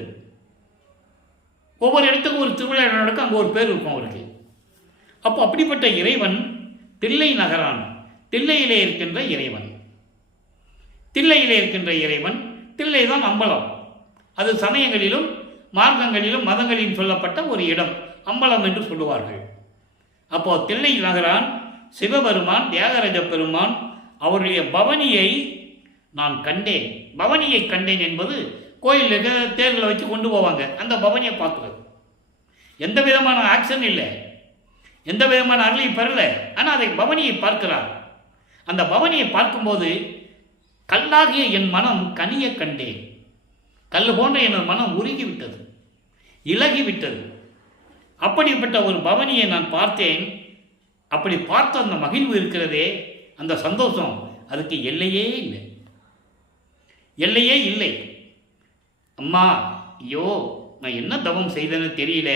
ஒவ்வொரு இடத்துக்கும் ஒரு திருவிழா நடக்கும், அங்கே ஒரு பேர் இருக்கும் அவருக்கு. அப்போ அப்படிப்பட்ட இறைவன் தில்லை நகரான், தில்லையிலே இருக்கின்ற இறைவன். தில்லையிலே இருக்கின்ற இறைவன், தில்லை தான் அம்பலம். அது சமயங்களிலும் மார்க்கங்களிலும் மதங்களிலும் சொல்லப்பட்ட ஒரு இடம், அம்பலம் என்று சொல்லுவார்கள். அப்போ தில்லை நகரான் சிவபெருமான் தியாகராஜ பெருமான் அவருடைய பவனியை நான் கண்டேன். பவனியை கண்டேன் என்பது கோயிலுக்கு தேர்களை வச்சு கொண்டு போவாங்க, அந்த பவனியை பார்க்குறது. எந்த விதமான ஆக்ஷன் இல்லை, எந்த விதமான அருளையும் பெறலை. ஆனால் அதை பவனியை பார்க்கிறார். அந்த பவனியை பார்க்கும்போது கல்லாகிய என் மனம் கனிய கண்டேன். கல் போன்ற என் மனம் உருகிவிட்டது, இலகிவிட்டது. அப்படிப்பட்ட ஒரு பவனியை நான் பார்த்தேன். அப்படி பார்த்த அந்த மகிழ்வு இருக்கிறதே, அந்த சந்தோஷம், அதுக்கு எல்லையே இல்லை, எல்லையே இல்லை. அம்மா, ஐயோ நான் என்ன தவம் செய்தேன்னு தெரியல,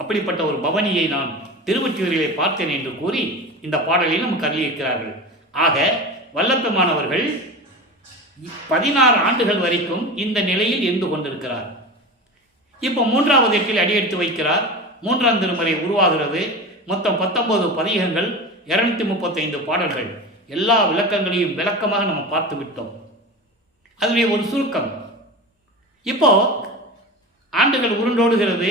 அப்படிப்பட்ட ஒரு பவனியை நான் திருவொற்றியூரிலே பார்த்தேன் என்று கூறி இந்த பாடலில் நமக்கு அருளியிருக்கிறார்கள். ஆக வல்லப்பெருமானவர்கள் 16 ஆண்டுகள் வரைக்கும் இந்த நிலையில் இருந்து கொண்டிருக்கிறார். இப்போ 3வது எட்டில் அடியெடுத்து வைக்கிறார். 3ஆம் திருமுறை உருவாகிறது. மொத்தம் 19 பதிகங்கள், 235 பாடல்கள். எல்லா விளக்கங்களையும் விளக்கமாக நம்ம பார்த்து விட்டோம். அதுவே ஒரு சுருக்கம். இப்போ ஆண்டுகள் உருண்டோடுகிறது.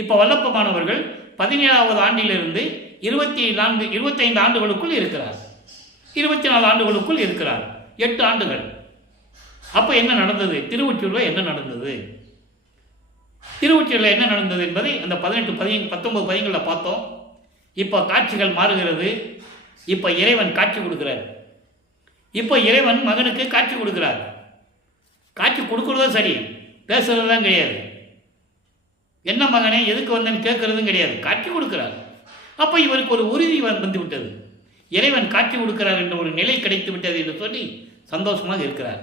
இப்போ வல்லப்பமானவர்கள் 17வது ஆண்டிலிருந்து 25 ஆண்டுகளுக்குள் இருக்கிறார். 24 ஆண்டுகளுக்குள் இருக்கிறார். 8 ஆண்டுகள். அப்போ என்ன நடந்தது? திருவொற்றியூரில் என்ன நடந்தது? திருவொற்றியூரில் என்ன நடந்தது என்பதை அந்த 19 பதிகங்களில் பார்த்தோம். இப்போ காட்சிகள் மாறுகிறது. இப்போ இறைவன் காட்சி கொடுக்கிறார். இப்போ இறைவன் மகனுக்கு காட்சி கொடுக்கிறார். காட்சி கொடுக்குறதும் சரி, பேசுறதுலாம் கிடையாது. என்ன மகனே, எதுக்கு வந்தேன்னு கேட்கறதும் கிடையாது. காட்சி கொடுக்கிறார். அப்போ இவருக்கு ஒரு உறுதி வந்து விட்டது. இறைவன் காட்சி கொடுக்கிறார் என்ற ஒரு நிலை கிடைத்து விட்டது என்று சொல்லி சந்தோஷமாக இருக்கிறார்.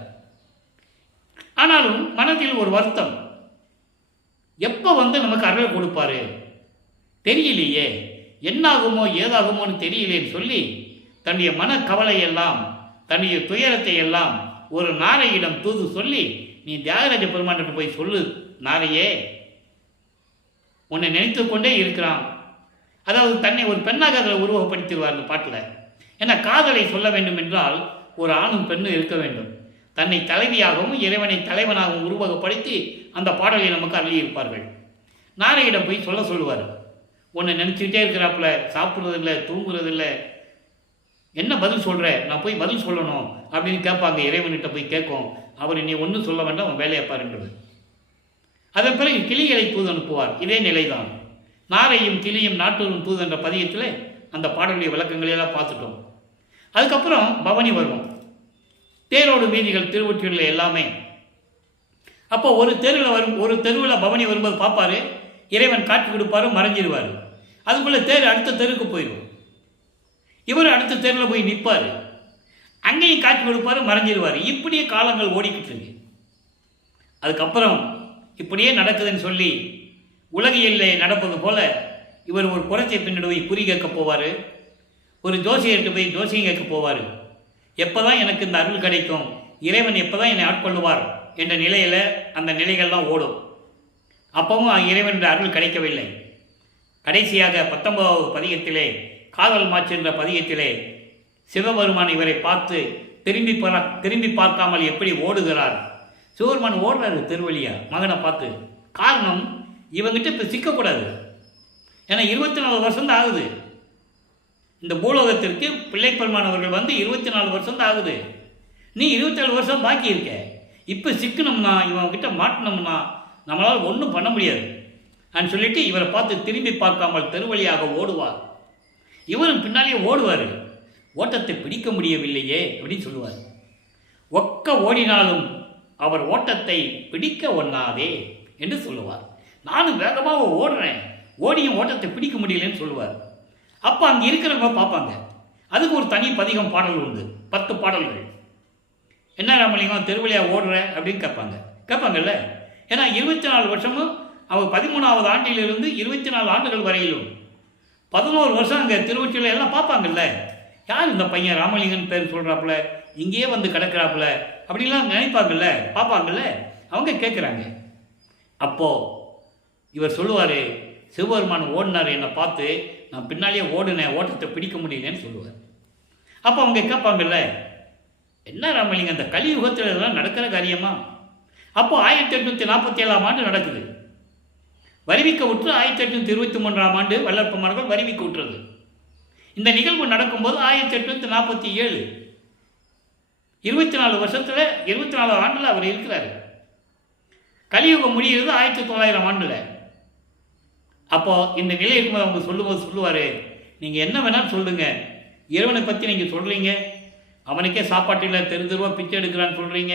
ஆனாலும் மனதில் ஒரு வருத்தம். எப்போ வந்து நமக்கு அருள் கொடுப்பாரு தெரியலையே, என்னாகுமோ ஏதாகுமோன்னு தெரியலேன்னு சொல்லி தன்னுடைய மனக்கவலையெல்லாம், தன்னுடைய துயரத்தை எல்லாம் ஒரு நாரையிடம் தூது சொல்லி, நீ தியாகராஜ பெருமான்கிட்ட போய் சொல்லு நாரையே, உன்னை நினைத்து கொண்டே இருக்கிறான். அதாவது தன்னை ஒரு பெண்ணாக அதில் உருவகப்படுத்திடுவார் அந்த பாட்டில். ஏன்னா காதலை சொல்ல வேண்டும் என்றால் ஒரு ஆணும் பெண்ணும் இருக்க வேண்டும். தன்னை தலைவியாகவும் இறைவனை தலைவனாகவும் உருவகப்படுத்தி அந்த பாடலை நமக்கு அள்ளியிருப்பார்கள். நாரையிடம் போய் சொல்லுவார். உன்னை நினச்சிக்கிட்டே இருக்கிறாப்புல, சாப்பிட்றதில்லை, தூங்குறதில்லை, என்ன பதில் சொல்கிற, நான் போய் பதில் சொல்லணும் அப்படின்னு கேட்பாங்க. இறைவன்கிட்ட போய் கேட்கும். அவர் நீ ஒன்றும் சொல்ல வேண்டாம், அவன் வேலையை பாருன்றது. அதன் பிறகு கிளிகளை தூது அனுப்புவார். இதே நிலைதான். நாரையும் கிளியும் நாட்டூரும் தூது என்ற பதியத்தில் அந்த பாடலுடைய விளக்கங்களையெல்லாம் பார்த்துட்டோம். அதுக்கப்புறம் பவனி வருவோம். தேரோடு வீதிகள் திருவொற்றியூரில் எல்லாமே. அப்போ ஒரு தெருவில் பவனி வரும்போது பார்ப்பாரு, இறைவன் காட்சி கொடுப்பாரு, மறைஞ்சிருவார். அதுக்குள்ளே தேர் அடுத்த தெருக்கு போயிடும். இவர் அடுத்த தெருவில் போய் நிற்பார், அங்கேயும் காட்சி கொடுப்பாரு, மறைஞ்சிருவார். இப்படியே காலங்கள் ஓடிக்கிட்டு இருக்கு. அதுக்கப்புறம் இப்படியே நடக்குதுன்னு சொல்லி உலகியலில் நடப்பது போல இவர் ஒரு குறைச்சை பின்னோடு போய் குறி கேட்க போவார். ஒரு ஜோசியர்கிட்ட போய் ஜோசியம் கேட்க போவார். எப்போ தான் எனக்கு இந்த அருள் கிடைக்கும், இறைவன் எப்போ தான் என்னை ஆட்கொள்ளுவார் என்ற நிலையில் அந்த நிலைகள்லாம் ஓடும். அப்பவும் இறைவன் அருள் கிடைக்கவில்லை. கடைசியாக 19வது பதிகத்திலே, காதல் மாற்று என்ற பதிகத்திலே, சிவபெருமான் இவரை பார்த்து திரும்பி பார்க்காமல் எப்படி ஓடுகிறார். சிவபெருமான் ஓடுறாரு திருவழியா மகனை பார்த்து. காரணம், இவங்கிட்ட இப்போ சிக்கக்கூடாது. ஏன்னா 24 வருஷம் தான் ஆகுது. இந்த பூலோகத்திற்கு பிள்ளைப்பெருமான் அவர்கள் வந்து 24 வருஷம் தான் ஆகுது. நீ 27 வருஷம் பாக்கி இருக்க. இப்போ சிக்கணும்னா, இவன்கிட்ட மாட்டினோம்னா நம்மளால் ஒன்றும் பண்ண முடியாது அப்படின்னு சொல்லிட்டு இவரை பார்த்து திரும்பி பார்க்காமல் தெருவழியாக ஓடுவார். இவரும் பின்னாலேயே ஓடுவார். ஓட்டத்தை பிடிக்க முடியவில்லையே அப்படின்னு சொல்லுவார். ஒக்க ஓடினாலும் அவர் ஓட்டத்தை பிடிக்க ஒண்ணாதே என்று சொல்லுவார். நானும் வேகமாக ஓடுறேன், ஓடியும் ஓட்டத்தை பிடிக்க முடியலன்னு சொல்லுவார். அப்போ அங்கே இருக்கிறவங்க பார்ப்பாங்க. அதுக்கு ஒரு தனி பதிகம் பாடல் உண்டு, 10 பாடல்கள். என்ன ராமலிங்கம் திருவழியாக ஓடுற அப்படின்னு கேட்பாங்கல்ல. ஏன்னா 24 வருஷமும் அவர் 13வது ஆண்டிலிருந்து 24 ஆண்டுகள் வரையிலும் 11 வருஷம் அங்கே திருவொற்றியூரில் எல்லாம் பார்ப்பாங்கல்ல. யார் இந்த பையன் ராமலிங்கன் பேர் சொல்கிறாப்புல, இங்கேயே வந்து கிடக்கிறாப்புல அப்படிலாம் நினைப்பாங்கல்ல, பார்ப்பாங்கல்ல. அவங்க கேட்குறாங்க. அப்போது இவர் சொல்லுவார், சிவபெருமான் ஓடினார் என்னை பார்த்து, நான் பின்னாலேயே ஓடினேன், ஓட்டத்தை பிடிக்க முடியலன்னு சொல்லுவார். அப்போ அவங்க கேட்பாங்கல்ல, என்ன ராமலிங்கம் அந்த கலியுகத்தில் இதெல்லாம் நடக்கிற காரியமா? அப்போ 1847ஆம் ஆண்டு நடக்குது. வருவிக்க விட்டு 1823ஆம் ஆண்டு வல்லற்பமானவர்கள் வருவிக்க விட்டுறது. இந்த நிகழ்வு நடக்கும்போது 1847, 24 வருஷத்தில் 24 ஆண்டில் அவர் இருக்கிறார். கலியுகம் முடிகிறது 1900ஆம் ஆண்டில். அப்போது இந்த நிலை இருக்கும்போது அவங்க சொல்லுவார், நீங்கள் என்ன வேணாலும் சொல்லுங்கள், இறைவனை பற்றி நீங்கள் சொல்கிறீங்க, அவனுக்கே சாப்பாட்டில் தெருவா பிச்சை எடுக்கிறான்னு சொல்கிறீங்க,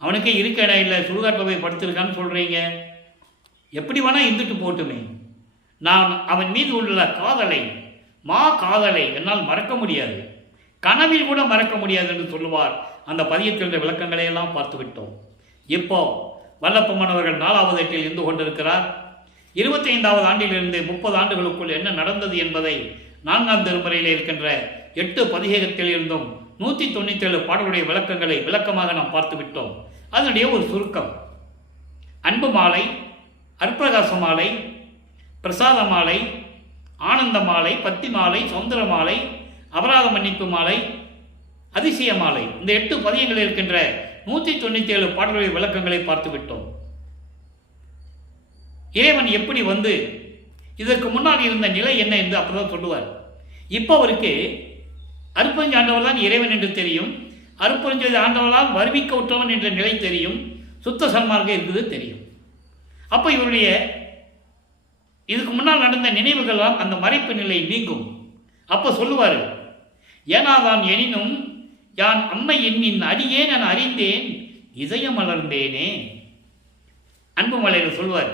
அவனுக்கே இருக்க இடம் இல்லை சுடுகாட்டில் போய் படுத்திருக்கான்னு சொல்கிறீங்க, எப்படி வேணால் இருந்துட்டு போட்டுமே, நான் அவன் மீது உள்ள காதலை என்னால் மறக்க முடியாது, கனவில் கூட மறக்க முடியாது என்று சொல்லுவார். அந்த பதியத்தினுடைய விளக்கங்களை எல்லாம் பார்த்து விட்டோம். இப்போ வல்லப்பம்மன் அவர்கள் 4வது எட்டில் இருந்து கொண்டிருக்கிறார். 25வது ஆண்டிலிருந்து 30 ஆண்டுகளுக்குள் என்ன நடந்தது என்பதை 4ஆம் திருமுறையில் இருக்கின்ற 8 பதிகத்தில் இருந்தும் 197 பாடலுடைய விளக்கங்களை விளக்கமாக நாம் பார்த்து விட்டோம். அதனுடைய ஒரு சுருக்கம். அன்பு மாலை, அற்பகாச மாலை, பிரசாத மாலை, ஆனந்த மாலை, பத்தி மாலை, சௌந்தர மாலை, அபராத மன்னிப்பு மாலை, அதிசய மாலை, இந்த 8 பதியங்கள் இருக்கின்ற 197 பாடல்களின் விளக்கங்களை பார்த்துவிட்டோம். இறைவன் எப்படி வந்து இதற்கு முன்னால் இருந்த நிலை என்ன என்று அப்பதான் சொல்லுவார். இப்போ அவருக்கு அருட்பெருஞ்சோதி ஆண்டவர் தான் இறைவன் என்று தெரியும், அருட்பெருஞ்சோதி ஆண்டவரால் வருவிக்க உற்றவன் என்ற நிலை தெரியும், சுத்த சன்மார்க்கம் என்பது தெரியும். அப்போ இவருடைய இதுக்கு முன்னால் நடந்த நினைவுகள்லாம் அந்த மறைப்பு நிலை நீங்கும். அப்போ சொல்லுவார், ஏனாதான் எனினும் யான் அம்மை எண்ணின் அடியேன் நான் அறிந்தேன் இதயம் மலர்ந்தேனே. அன்பு மலையில் சொல்வார்,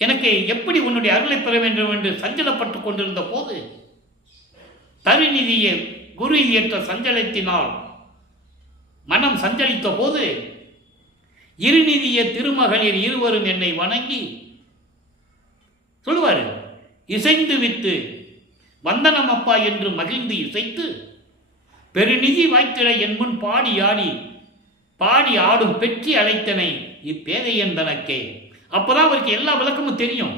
எனக்கு எப்படி உன்னுடைய அருளை பெற வேண்டும் என்று சஞ்சலப்பட்டு கொண்டிருந்த போது தருநிதியை குரு ஏற்ற சஞ்சலத்தினால் மனம் சஞ்சலித்த போது இருநிதிய திருமகளிர் இருவரும் என்னை வணங்கி சொல்லுவார், இசைந்து வித்து வந்தனம் அப்பா என்று மகிழ்ந்து இசைத்து பெருநிதி வாய்த்திட என் முன் பாடி ஆடும் பெற்றி அழைத்தனை இப்பேதையன் தனக்கே. அப்போதான் அவருக்கு எல்லா விளக்கமும் தெரியும்.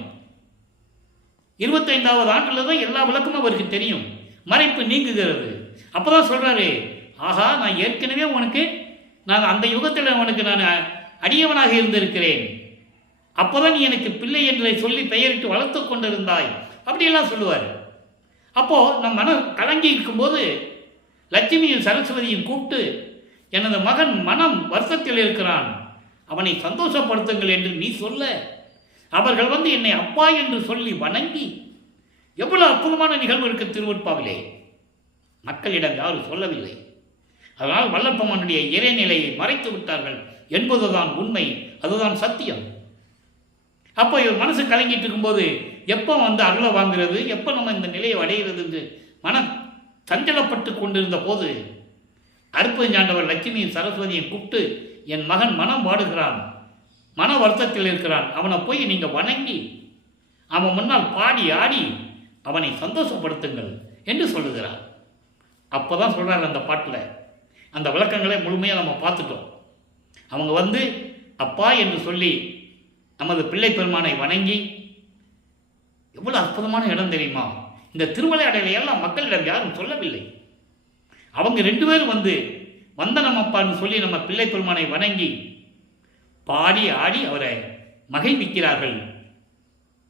25வது ஆண்டுல தான் எல்லா விளக்கமும் அவருக்கு தெரியும். மறைப்பு நீங்குகிறது. அப்போதான் சொல்றாரு, ஆஹா, நான் ஏற்கனவே நான் அந்த யுகத்தில் உனக்கு நான் அடியவனாக இருந்திருக்கிறேன். அப்போதான் நீ எனக்கு பிள்ளை என்று சொல்லி பெயரிட்டு வளர்த்து கொண்டிருந்தாய் அப்படியெல்லாம் சொல்லுவார். அப்போ நம் மனம் கலங்கி இருக்கும்போது லட்சுமியும் சரஸ்வதியும் கூப்பிட்டு, எனது மகன் மனம் வருத்தத்தில் இருக்கிறான், அவனை சந்தோஷப்படுத்துங்கள் என்று நீ சொல்ல அவர்கள் வந்து என்னை அப்பா என்று சொல்லி வணங்கி, எவ்வளவு அற்புதமான நிகழ்வு இருக்கு திருவொற்பாவிலே. மக்களிடம் யாரும் சொல்லவில்லை. அதனால் வல்லப்பம்மனுடைய இறைநிலையை மறைத்து விட்டார்கள் என்பதுதான் உண்மை, அதுதான் சத்தியம். அப்போ இவர் மனசு கலங்கிட்டு இருக்கும்போது எப்போ வந்து அருளை வாங்குறது, எப்போ நம்ம இந்த நிலையை அடைகிறது என்று மனம் சஞ்சலப்பட்டு கொண்டிருந்த போது அருட்பெருஞ்சாண்டவர் லட்சுமியும் சரஸ்வதியை கூப்பிட்டு, என் மகன் மனம் வாடுகிறான், மன வருத்தத்தில் இருக்கிறான், அவனை போய் நீங்கள் வணங்கி அவன் முன்னால் பாடி ஆடி அவனை சந்தோஷப்படுத்துங்கள் என்று சொல்லுகிறார். அப்போ தான் சொல்கிறார் அந்த பாட்டில். அந்த விளக்கங்களை முழுமையாக நம்ம பார்த்துட்டோம். அவங்க வந்து அப்பா என்று சொல்லி நமது பிள்ளை பெருமானை வணங்கி, எவ்வளோ அற்புதமான இடம் தெரியுமா? இந்த திருவிளையாடலையெல்லாம் மக்களிடம் யாரும் சொல்லவில்லை. அவங்க 2 பேரும் வந்து வந்தனம் அப்பான்னு சொல்லி நம்ம பிள்ளை பெருமானை வணங்கி பாடி ஆடி அவரை மகிழ்விக்கிறார்கள்.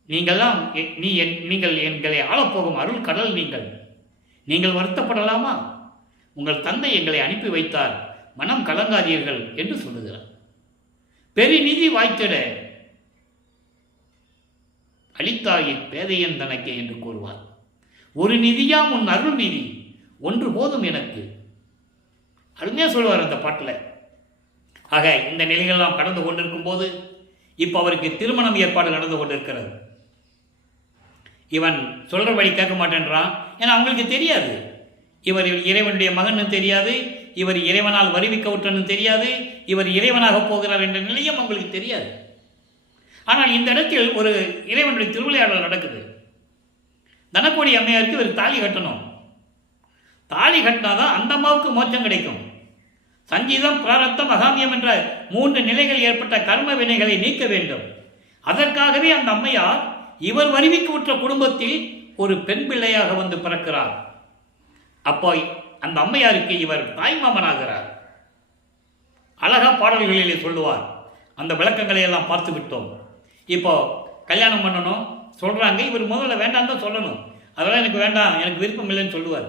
நீங்கள் எங்களை ஆளப்போகும் அருள் கடல், நீங்கள் வருத்தப்படலாமா? உங்கள் தந்தை எங்களை அனுப்பி வைத்தார், மனம் கலங்காதீர்கள் என்று சொல்லுகிறார். பெருநிதி வாய்த்திட அளித்தாயின் பேதையன் தனக்கே என்று கூறுவார். ஒரு நிதியாம் உன் அருள் நிதி ஒன்று போதும் எனக்கு. அருமையாக சொல்வார் அந்த பாட்டில். ஆக இந்த நிலைகளெல்லாம் கடந்து கொண்டிருக்கும் போது இப்போ அவருக்கு திருமணம் ஏற்பாடு நடந்து கொண்டிருக்கிறது. இவன் சொல்கிறபடி கேட்க மாட்டேன்றான். ஏன்னா அவங்களுக்கு தெரியாது, இவர் இறைவனுடைய மகன்னு தெரியாது, இவர் இறைவனால் வருவிக்க விட்டன்னு தெரியாது, இவர் இறைவனாக போகிறார் என்ற நிலையும் அவங்களுக்கு தெரியாது. ஆனால் இந்த இடத்தில் ஒரு இறைவனுடைய திருவிளையாடல் நடக்குது. தனக்கோடி அம்மையாருக்கு இவர் தாலி கட்டணும். தாலி கட்டினாதான் அந்த அம்மாவுக்கு மோட்சம் கிடைக்கும். சஞ்சீதம், பிராரத்தம், அகாமியம் என்ற 3 நிலைகள் ஏற்பட்ட கர்ம வினைகளை நீக்க வேண்டும். அதற்காகவே அந்த அம்மையார் இவர் வருவிக்கு உற்ற குடும்பத்தில் ஒரு பெண் பிள்ளையாக வந்து பிறக்கிறார். அப்போ அந்த அம்மையாருக்கு இவர் தாய்மாமனாகிறார். அழகா பாடல்களிலே சொல்லுவார். அந்த விளக்கங்களை எல்லாம் பார்த்து விட்டோம். இப்போ கல்யாணம் பண்ணணும் சொல்கிறாங்க. இவர் முதல்ல வேண்டாம் தான் சொல்லணும். அதெல்லாம் எனக்கு வேண்டாம், எனக்கு விருப்பம் இல்லைன்னு சொல்லுவார்.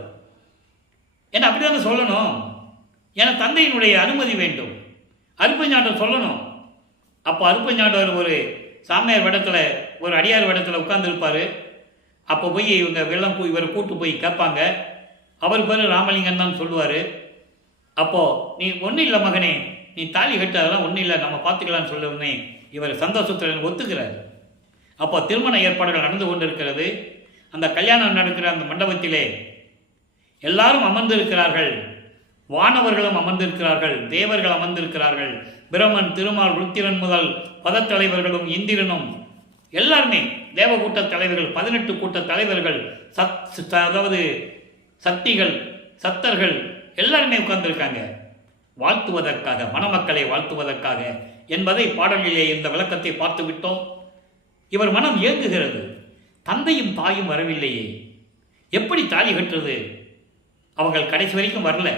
ஏன்னா அப்படி தானே சொல்லணும். ஏன்னா தந்தையினுடைய அனுமதி வேண்டும். அருட்பெருஞ்சாண்டவர் சொல்லணும். அப்போ அருட்பெருஞ்சாண்டவர் ஒரு சாமியார் இடத்துல, ஒரு அடியார் இடத்துல உட்கார்ந்துருப்பார். அப்போ போய் இவங்க இவரை கூட்டு போய் கேட்பாங்க. அவர் பேர் ராமலிங்கன் தான் சொல்லுவார். அப்போது நீ ஒன்றும் இல்லை மகனே, நீ தாலி கட்டு, அதெல்லாம் ஒன்றும் இல்லை, நம்ம பார்த்துக்கலான்னு சொல்லுவோமே. இவர் சந்தோஷத்தில் ஒத்துக்கிறார். அப்போ திருமண ஏற்பாடுகள் நடந்து கொண்டிருக்கிறது. அந்த கல்யாணம் நடக்கிற அந்த மண்டபத்திலே எல்லாரும் அமர்ந்திருக்கிறார்கள். வானவர்களும் அமர்ந்திருக்கிறார்கள், தேவர்கள் அமர்ந்திருக்கிறார்கள். பிரம்மன், திருமால், ருத்திரன் முதல் பதத்தலைவர்களும் இந்திரனும் எல்லாருமே, தேவக்கூட்ட தலைவர்கள், 18 கூட்ட தலைவர்கள், அதாவது சக்திகள், சத்தர்கள் எல்லாருமே உட்கார்ந்துருக்காங்க. வாழ்த்துவதற்காக, மணமக்களை வாழ்த்துவதற்காக என்பதை பாடலிலே இந்த விளக்கத்தை பார்த்து விட்டோம். இவர் மனம் ஏங்குகிறது. தந்தையும் தாயும் வரவில்லையே, எப்படி தாலி கட்டுறது? அவங்கள் கடைசி வரைக்கும் வரல.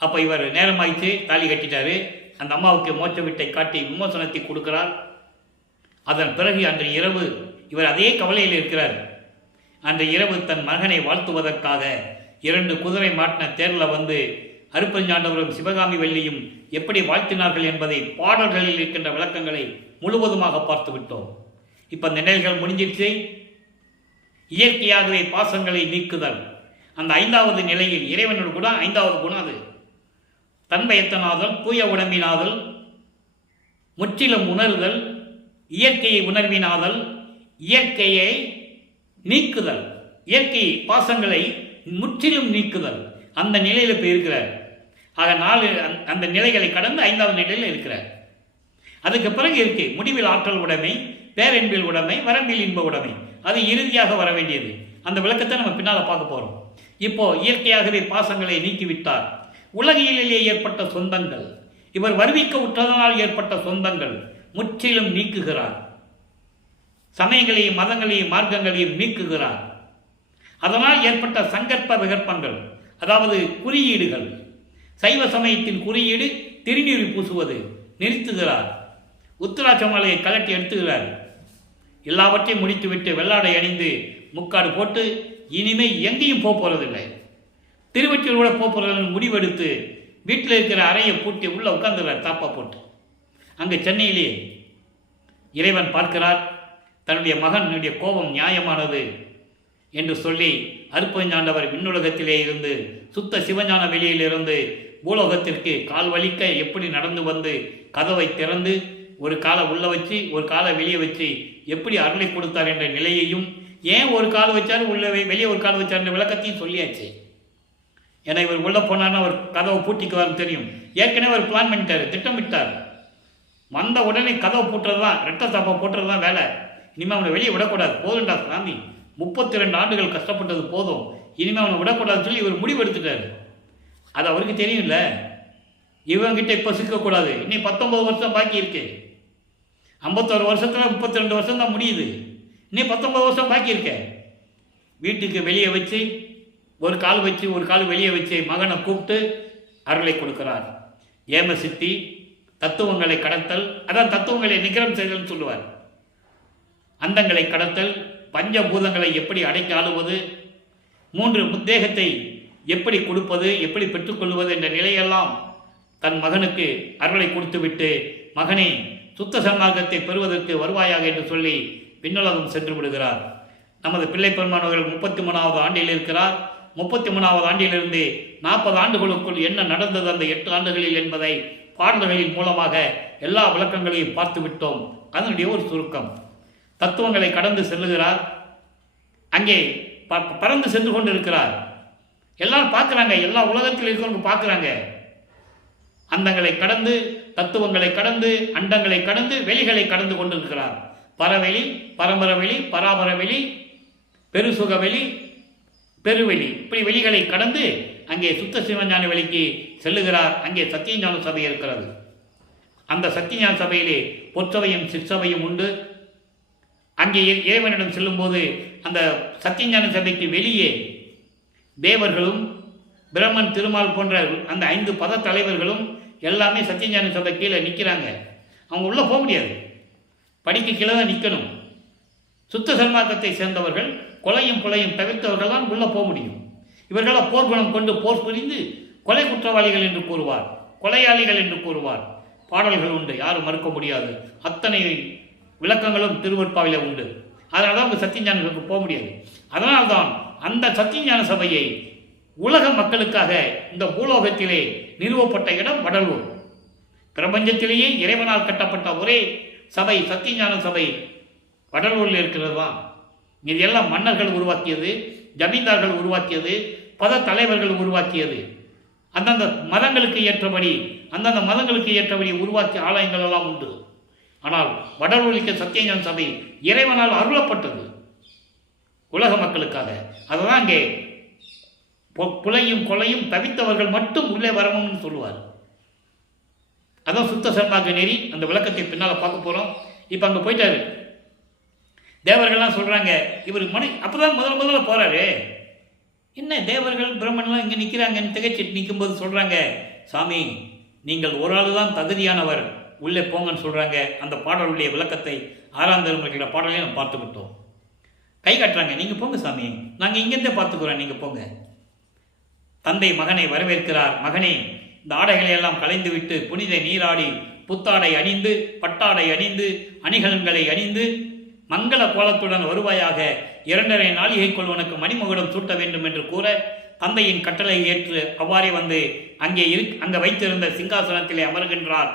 அப்போ இவர் நேரமாயிடுச்சு, தாலி கட்டிட்டாரு. அந்த அம்மாவுக்கு மோட்ச வீட்டை காட்டி விமோசனத்தை கொடுக்கிறார். அதன் பிறகு அன்று இரவு இவர் அதே கவலையில் இருக்கிறார். அன்று இரவு தன் மகனை வாழ்த்துவதற்காக 2 குதிரை மாட்டின தேரில் வந்து அருப்பஞ்சாண்டவரும் சிவகாமி வள்ளியும் எப்படி வாழ்த்தினார்கள் என்பதை பாடல்களில் இருக்கின்ற விளக்கங்களை முழுவதுமாக பார்த்து விட்டோம். இப்போ இந்த நிலைகள் முடிஞ்சிருச்சு. இயற்கையாகவே பாசங்களை நீக்குதல், அந்த 5வது நிலையில் இறைவனோட குணம் 5வது குணம். அது தன்மயத்தனாதல், தூய உடம்பினாதல், முற்றிலும் உணர்தல், இயற்கையை உணர்வினாதல், இயற்கையை நீக்குதல், இயற்கை பாசங்களை முற்றிலும் நீக்குதல். அந்த நிலையில் இப்போ இருக்கிறார். ஆக 4 அந்த நிலைகளை கடந்து 5வது நிலையில் இருக்கிறார். அதுக்கு பிறகு இருக்கு முடிவில் ஆற்றல் உடைமை, பேரன்பில் உடைமை, வரம்பில் இன்ப உடைமை. அது இறுதியாக வர வேண்டியது. அந்த விளக்கத்தை நம்ம பின்னால் பார்க்க போகிறோம். இப்போ இயற்கையாகவே பாசங்களை நீக்கிவிட்டார். உலகியலிலே ஏற்பட்ட சொந்தங்கள், இவர் வருவிக்க உற்றதனால் ஏற்பட்ட சொந்தங்கள் முற்றிலும் நீக்குகிறார். சமயங்களையும் மதங்களையும் மார்க்கங்களையும் நீக்குகிறார். அதனால் ஏற்பட்ட சங்கற்ப விகற்பங்கள், அதாவது குறியீடுகள், சைவ சமயத்தின் குறியீடு திருநீறு பூசுவது நிறுத்துகிறார். உத்திராட்ச மாலையை கலட்டி எடுத்துகிறார். எல்லாவற்றையும் முடித்துவிட்டு வெள்ளாடை அணிந்து முக்காடு போட்டு இனிமே எங்கேயும் போகிறதில்லை, திருவற்றியூர் கூட போகிறதில்லை முடிவெடுத்து வீட்டில் இருக்கிற அறையை பூட்டி உள்ளே உட்கார்ந்துறார் தாப்பா போட்டு. அங்கே சென்னையிலே இறைவன் பார்க்கிறார். தன்னுடைய மகனுடைய கோபம் நியாயமானது என்று சொல்லி அருப்பஞ்சாண்டவர் விண்ணுலகத்திலே இருந்து சுத்த சிவஞான வெளியிலிருந்து பூலோகத்திற்கு கால் வலிக்க எப்படி நடந்து வந்து கதவை திறந்து ஒரு காலை உள்ள வச்சு ஒரு காலை வெளியே வச்சு எப்படி அருளை கொடுத்தார் என்ற நிலையையும், ஏன் ஒரு கால் வச்சார் உள்ள வெளியே ஒரு கால் வச்சார் என்ற விளக்கத்தையும் சொல்லியாச்சு. ஏன்னா இவர் உள்ளே போனார்னா அவர் கதவை பூட்டிக்குவார்னு தெரியும். ஏற்கனவே அவர் பிளான் பண்ணிட்டார், திட்டமிட்டார். வந்த உடனே கதவை பூட்டுறது தான், ரெட்ட சாப்பா போட்டுறது தான் வேலை. இனிமேல் அவனை வெளியே விடக்கூடாது. போதுண்டா சாமி, 32 ஆண்டுகள் கஷ்டப்பட்டது போதும், இனிமேல் அவனை விடக்கூடாதுன்னு சொல்லி இவர் முடிவு எடுத்துட்டார். அது அவருக்கு தெரியும்ல. இவங்கிட்ட இப்போ சிக்கக்கூடாது. இன்னும் 19 வருஷம் பாக்கி இருக்கு. 51 வருஷத்தில் 32 வருஷம் தான் முடியுது. இன்னும் 19 வருஷம் பாக்கி இருக்க. வீட்டுக்கு வெளியே வச்சு ஒரு கால் வச்சு ஒரு கால் வெளியே வச்சு மகனை கூப்பிட்டு அருளை கொடுக்கிறார். ஏம சித்தி, தத்துவங்களை கடத்தல், அதான் தத்துவங்களை நிகரம் செய்தல்னு சொல்லுவார். அந்தங்களை கடத்தல், பஞ்சபூதங்களை எப்படி அடைக்க ஆளுவது, 3 முத்தேகத்தை எப்படி கொடுப்பது, எப்படி பெற்றுக்கொள்வது என்ற நிலையெல்லாம் தன் மகனுக்கு அருளை கொடுத்துவிட்டு, மகனே சுத்த சன்மார்க்கத்தை பெறுவதற்கு வருவாயாக என்று சொல்லி விண்ணுலகம் சென்று விடுகிறார். நமது பிள்ளை பெருமானவர்கள் 33வது ஆண்டில் இருக்கிறார். 33வது ஆண்டிலிருந்து 40 ஆண்டுகளுக்குள் என்ன நடந்தது அந்த 8 ஆண்டுகளில் என்பதை பாடல்களின் மூலமாக எல்லா விளக்கங்களையும் பார்த்து விட்டோம். அதனுடைய ஒரு சுருக்கம். தத்துவங்களை கடந்து செல்லுகிறார். அங்கே பறந்து சென்று கொண்டு இருக்கிறார். எல்லாரும் பார்க்குறாங்க, எல்லா உலகத்தில் இருக்கிறவங்க பார்க்குறாங்க. அந்தங்களை கடந்து, தத்துவங்களை கடந்து, அண்டங்களை கடந்து, வெளிகளை கடந்து கொண்டிருக்கிறார். பரவெளி, பரம்பரவெளி, பராபரவெளி, பெருசுகவெளி, பெருவெளி, இப்படி வெளிகளை கடந்து அங்கே சுத்த சிவஞான வெளிக்கு செல்லுகிறார். அங்கே சத்தியஞான சபை இருக்கிறது. அந்த சத்தியஞான சபையிலே பொற்சபையும் சிற்சபையும் உண்டு. அங்கே இறைவனிடம் செல்லும்போது அந்த சத்தியஞான சபைக்கு வெளியே தேவர்களும் பிரம்மன், திருமால் போன்ற அந்த 5 பத தலைவர்களும் எல்லாமே சத்தியஞான சபை கீழே நிற்கிறாங்க. அவங்க உள்ளே போக முடியாது, படிக்கு கீழே தான் நிற்கணும். சுத்த சன்மார்க்கத்தை சேர்ந்தவர்கள், கொலையும் கொலையும் தவிர்த்தவர்கள் தான் உள்ளே போக முடியும். இவர்களால் போர்க்குணம் கொண்டு போர் புரிந்து கொலை குற்றவாளிகள் என்று கூறுவார், கொலையாளிகள் என்று கூறுவார். பாடல்கள் உண்டு, யாரும் மறுக்க முடியாது. அத்தனை விளக்கங்களும் திருவற்பாவில உண்டு. அதனால தான் அவங்க சத்தியஞானத்துக்கு போக முடியாது. அதனால்தான் அந்த சத்தியஞான சபையை உலக மக்களுக்காக இந்த பூலோகத்திலே நிறுவப்பட்ட இடம் வடலூர். பிரபஞ்சத்திலேயே இறைவனால் கட்டப்பட்ட ஒரே சபை சத்தியஞான சபை வடலூரில் இருக்கிறது தான். இது எல்லாம் மன்னர்கள் உருவாக்கியது, ஜமீன்தார்கள் உருவாக்கியது, பத தலைவர்கள் உருவாக்கியது. அந்தந்த மதங்களுக்கு ஏற்றபடி உருவாக்கிய ஆலயங்கள் எல்லாம் உண்டு. ஆனால் வடலூரிக்கு சத்தியஞான சபை இறைவனால் அருளப்பட்டது உலக மக்களுக்காக. அதுதான் அங்கே புலையும் கொலையும் தவித்தவர்கள் மட்டும் உள்ளே வரணும்னு சொல்லுவார். அதான் சுத்த சன்மார்க்க நெறி. அந்த விளக்கத்தை பின்னால் பார்க்க போகிறோம். இப்போ அங்கே போயிட்டாரு. தேவர்கள்லாம் சொல்கிறாங்க, இவர் அப்போ தான் முதல்ல போகிறாரு. என்ன தேவர்கள் பிரம்மன்லாம் இங்கே நிற்கிறாங்கன்னு திகைச்சிட்டு நிற்கும்போது சொல்கிறாங்க, சாமி நீங்கள் ஒரு ஆள் தான் தகுதியானவர், உள்ளே போங்கன்னு சொல்கிறாங்க. அந்த பாடலுடைய விளக்கத்தை 6ஆம் திருமுறைகள பாடலையும் நம்ம பார்த்துக்கிட்டோம். கை காட்டுறாங்க, நீங்கள் போங்க சாமி, நாங்கள் இங்கேருந்தே பார்த்துக்குறோம், நீங்கள் போங்க. தந்தை மகனை வரவேற்கிறார். மகனே, இந்த ஆடைகளை எல்லாம் களைந்து விட்டு புனித நீராடி புத்தாடை அணிந்து பட்டாடை அணிந்து அணிகலன்களை அணிந்து மங்கள கோலத்துடன் வருவாயாக, 2½ நாளிகைக்குள் உனக்கு மணிமகுடம் சூட்ட வேண்டும் என்று கூற தந்தையின் கட்டளை ஏற்று அவ்வாறே வந்து அங்கே வைத்திருந்த சிங்காசனத்திலே அமர்கின்றார்.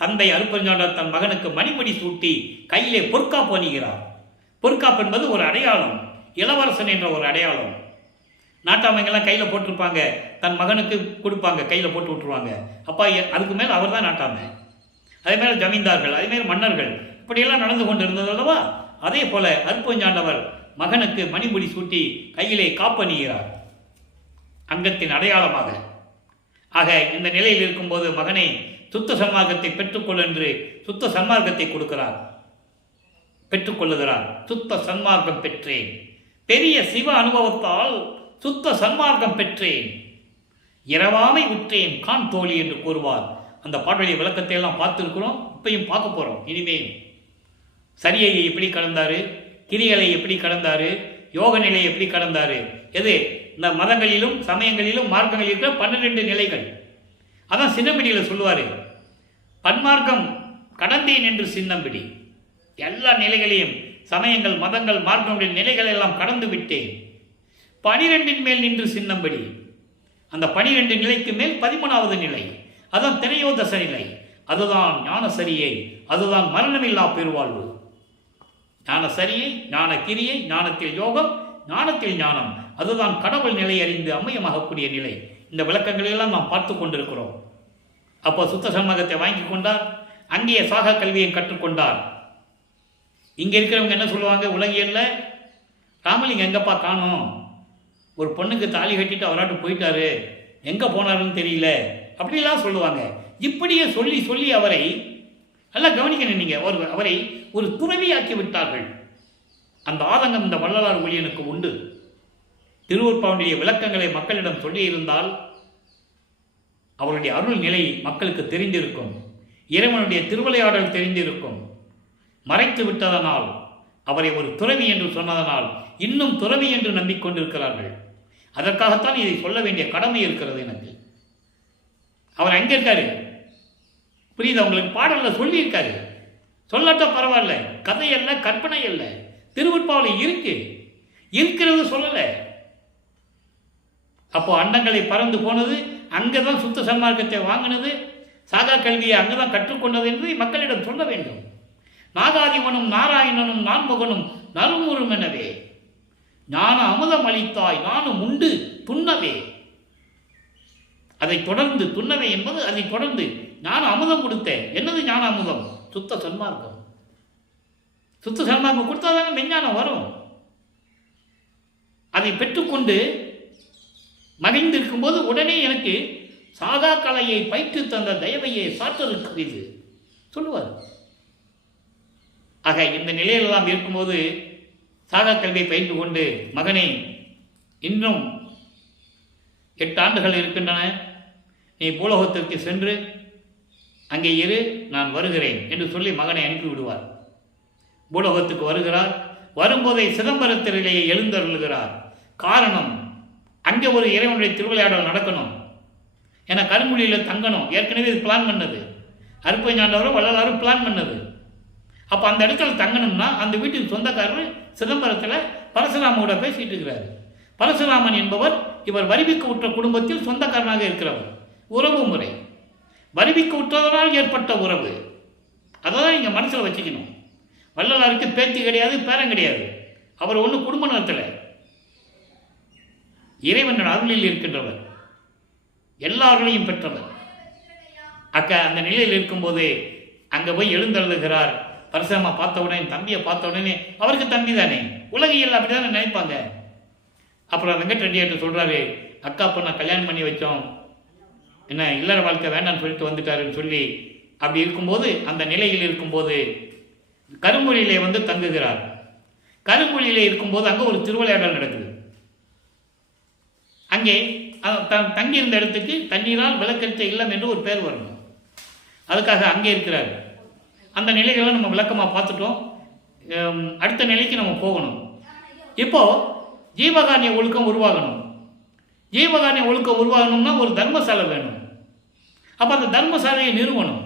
தந்தை அருட்பெருஞ்சாண்டவர் தன் மகனுக்கு மணிமுடி சூட்டி கையிலே பொற்காப்பு அணிகிறார். பொற்காப்பு என்பது ஒரு அடையாளம், இளவரசன் என்ற ஒரு அடையாளம். நாட்டாமைங்கெல்லாம் கையில் போட்டிருப்பாங்க, தன் மகனுக்கு கொடுப்பாங்க, கையில் போட்டு விட்டுருவாங்க. அப்பா அதுக்கு மேலே அவர் தான் நாட்டாமை. அதே மேலே ஜமீன்தார்கள், அதே மேலே மன்னர்கள், இப்படியெல்லாம் நடந்து கொண்டு இருந்தது அல்லவா? அதே போல அருட்பெருஞ்சாண்டவர் மகனுக்கு மணிமுடி சூட்டி கையிலே காப்பணிகிறார், அங்கத்தின் அடையாளமாக. ஆக இந்த நிலையில் இருக்கும்போது மகனை சுத்த சன்மார்க்கத்தை பெற்றுக்கொள் என்று சுத்த சன்மார்க்கத்தை கொடுக்கிறார், பெற்றுக்கொள்ளுகிறார். சுத்த சன்மார்க்கம் பெற்றேன், பெரிய சிவ அனுபவத்தால் சுத்த சன்மார்க்கம் பெற்றேன், இரவாமை உற்றேன் கான் தோழி என்று கூறுவார். அந்த பாடலிய விளக்கத்தை எல்லாம் பார்த்துருக்கிறோம், இப்பையும் பார்க்க போகிறோம். இனிமேல் சரியை எப்படி கடந்தாரு, கிரிகளை எப்படி கடந்தாரு, யோக நிலையை எப்படி கடந்தாரு, எது இந்த மதங்களிலும் சமயங்களிலும் மார்க்கங்களில் இருக்கிற 12 நிலைகள். அதான் சின்னம்பிடியில் சொல்லுவார், பன்மார்க்கம் கடந்தேன் என்று சின்னம்பிடி. எல்லா நிலைகளையும் சமயங்கள் மதங்கள் மார்க்கங்களுடைய நிலைகள் எல்லாம் கடந்து விட்டேன், 12 மேல் நின்று சின்னம்படி. அந்த 12 நிலைக்கு மேல் 13வது நிலை, அதான் திரையோதச நிலை. அதுதான் ஞான சரியை, அதுதான் மரணமில்லா பெருவாழ்வு. ஞான சரியை, ஞான கிரியை, ஞானத்தில் யோகம், ஞானத்தில் ஞானம், அதுதான் கடவுள் நிலை அறிந்து அம்மையமாகக்கூடிய நிலை. இந்த விளக்கங்களெல்லாம் நாம் பார்த்து கொண்டிருக்கிறோம். அப்போ சுத்த சன்மார்க்கத்தை வாங்கி கொண்டார், அங்கேயே சாக கல்வியை கற்றுக்கொண்டார். இங்கே இருக்கிறவங்க என்ன சொல்லுவாங்க, உலகியல்ல ராமலிங்க எங்கப்பா காணோம், ஒரு பொண்ணுக்கு தாலி கட்டிட்டு அவராட்டு போயிட்டாரு, எங்கே போனாருன்னு தெரியல, அப்படிலாம் சொல்லுவாங்க. இப்படியே சொல்லி சொல்லி அவரை நல்லா கவனிக்கணும். நீங்கள் அவரை ஒரு துறவியாக்கி விட்டார்கள். அந்த ஆதங்கம் இந்த வள்ளலார் ஊழியனுக்கு உண்டு. திருவருட்பாவுடைய விளக்கங்களை மக்களிடம் சொல்லியிருந்தால் அவருடைய அருள் நிலை மக்களுக்கு தெரிந்திருக்கும், இறைவனுடைய திருவிளையாடல் தெரிந்திருக்கும். மறைத்து விட்டதனால், அவரை ஒரு துறவி என்று சொன்னதனால் இன்னும் துறவி என்று நம்பிக்கொண்டிருக்கிறார்கள். அதற்காகத்தான் இதை சொல்ல வேண்டிய கடமை இருக்கிறது எனக்கு. அவர் எங்கே இருக்காரு புரியுது உங்களுக்கு? பாடலில் சொல்லியிருக்காரு, சொல்லட்ட பரவாயில்ல, கதை அல்ல, கற்பனை அல்ல, திருவருட்பாவில் இருக்கிறது சொல்லலை. அப்போ அண்டங்களை பறந்து போனது, அங்கே தான் சுத்த சன்மார்க்கத்தை வாங்கினது, சாகா கல்வியை அங்கே தான் கற்றுக்கொண்டது என்று மக்களிடம் சொல்ல வேண்டும். நாகாதிவனும் நாராயணனும் நான்முகனும் நறுமுறும் எனவே ஞான அமுதம் அளித்தாய் நானும் உண்டு துண்ணவே. அதை தொடர்ந்து துண்ணவே என்பது அதை தொடர்ந்து ஞான அமுதம் கொடுத்தேன். என்னது ஞான அமுதம்? சுத்த சன்மார்க்கம். சுத்த சன்மார்க்கம் கொடுத்தாதாங்க மெஞ்ஞானம் வரும். அதை பெற்றுக்கொண்டு மகிழ்ந்திருக்கும் போது உடனே எனக்கு சாகா கலையை பயிற்று தந்த தயவையை சாற்றலுக்கு சொல்லுவார். ஆக இந்த நிலையிலெல்லாம் இருக்கும்போது சாகா கல்வியை பயின்று கொண்டு மகனை இன்னும் 8 ஆண்டுகள் இருக்கின்றன, நீ பூலோகத்திற்கு சென்று அங்கே இரு, நான் வருகிறேன் என்று சொல்லி மகனை அனுப்பிவிடுவார். பூலோகத்துக்கு வருகிறார். வரும்போதே சிதம்பரத்திலேயே எழுந்தருளுகிறார். காரணம், அங்கே ஒரு இறைவனுடைய திருவிளையாடல் நடக்கணும், ஏன்னா கருங்குழியில் தங்கணும். ஏற்கனவே இது பிளான் பண்ணது, அருட்பெருஞ்சாண்டவரும் வள்ளலாரும் பிளான் பண்ணது. அப்போ அந்த இடத்துல தங்கணும்னா அந்த வீட்டுக்கு சொந்தக்காரர் சிதம்பரத்தில் பரசுராமோட பேசிட்டு இருக்கிறார். பரசுராமன் என்பவர் இவர் வரிவிக்கு உற்ற குடும்பத்தில் சொந்தக்காரனாக இருக்கிறவர். உறவு முறை வரிவிக்கு உற்றதனால் ஏற்பட்ட உறவு, அதை தான் நீங்கள் மனசில் வச்சுக்கணும். வள்ளலாருக்கு பேத்தி கிடையாது, பேரன் கிடையாது. அவர் ஒன்று குடும்ப நலத்தில் இறைவன் அருளில் இருக்கின்றவர், எல்லாரையும் பெற்றவர். அந்த நிலையில் இருக்கும்போது அங்கே போய் எழுந்தருளுகிறார். பரசுராமா பார்த்த உடனே, தம்பியை பார்த்த உடனே, அவருக்கு தம்பி தானே, உலகியல் அப்படி தானே நினைப்பாங்க. அப்புறம் வெங்கட்ரெட்டியார்ட்ட சொல்கிறாரு, அக்கா பொண்ணை கல்யாணம் பண்ணி வச்சோம், என்ன இல்லற வாழ்க்கை வேண்டான்னு சொல்லிட்டு வந்துட்டாருன்னு சொல்லி அப்படி இருக்கும்போது அந்த நிலையில் இருக்கும்போது கருங்குழியிலே வந்து தங்குகிறார். கருங்குழியிலே இருக்கும்போது அங்கே ஒரு திருவிளையாடல் நடக்குது. அங்கே தங்கியிருந்த இடத்துக்கு தண்ணீரால் விளக்கெடுத்த இல்லம் என்று ஒரு பேர் வரணும். அதுக்காக அங்கே இருக்கிறார். அந்த நிலைகளை நம்ம விளக்கமாக பார்த்துட்டோம். அடுத்த நிலைக்கு நம்ம போகணும். இப்போது ஜீவகாருண்ய ஒழுக்கம் உருவாகணும். ஜீவகாருண்ய ஒழுக்கம் உருவாகணும்னா ஒரு தர்மசாலை வேணும். அப்போ அந்த தர்மசாலையை நிறுவனம்.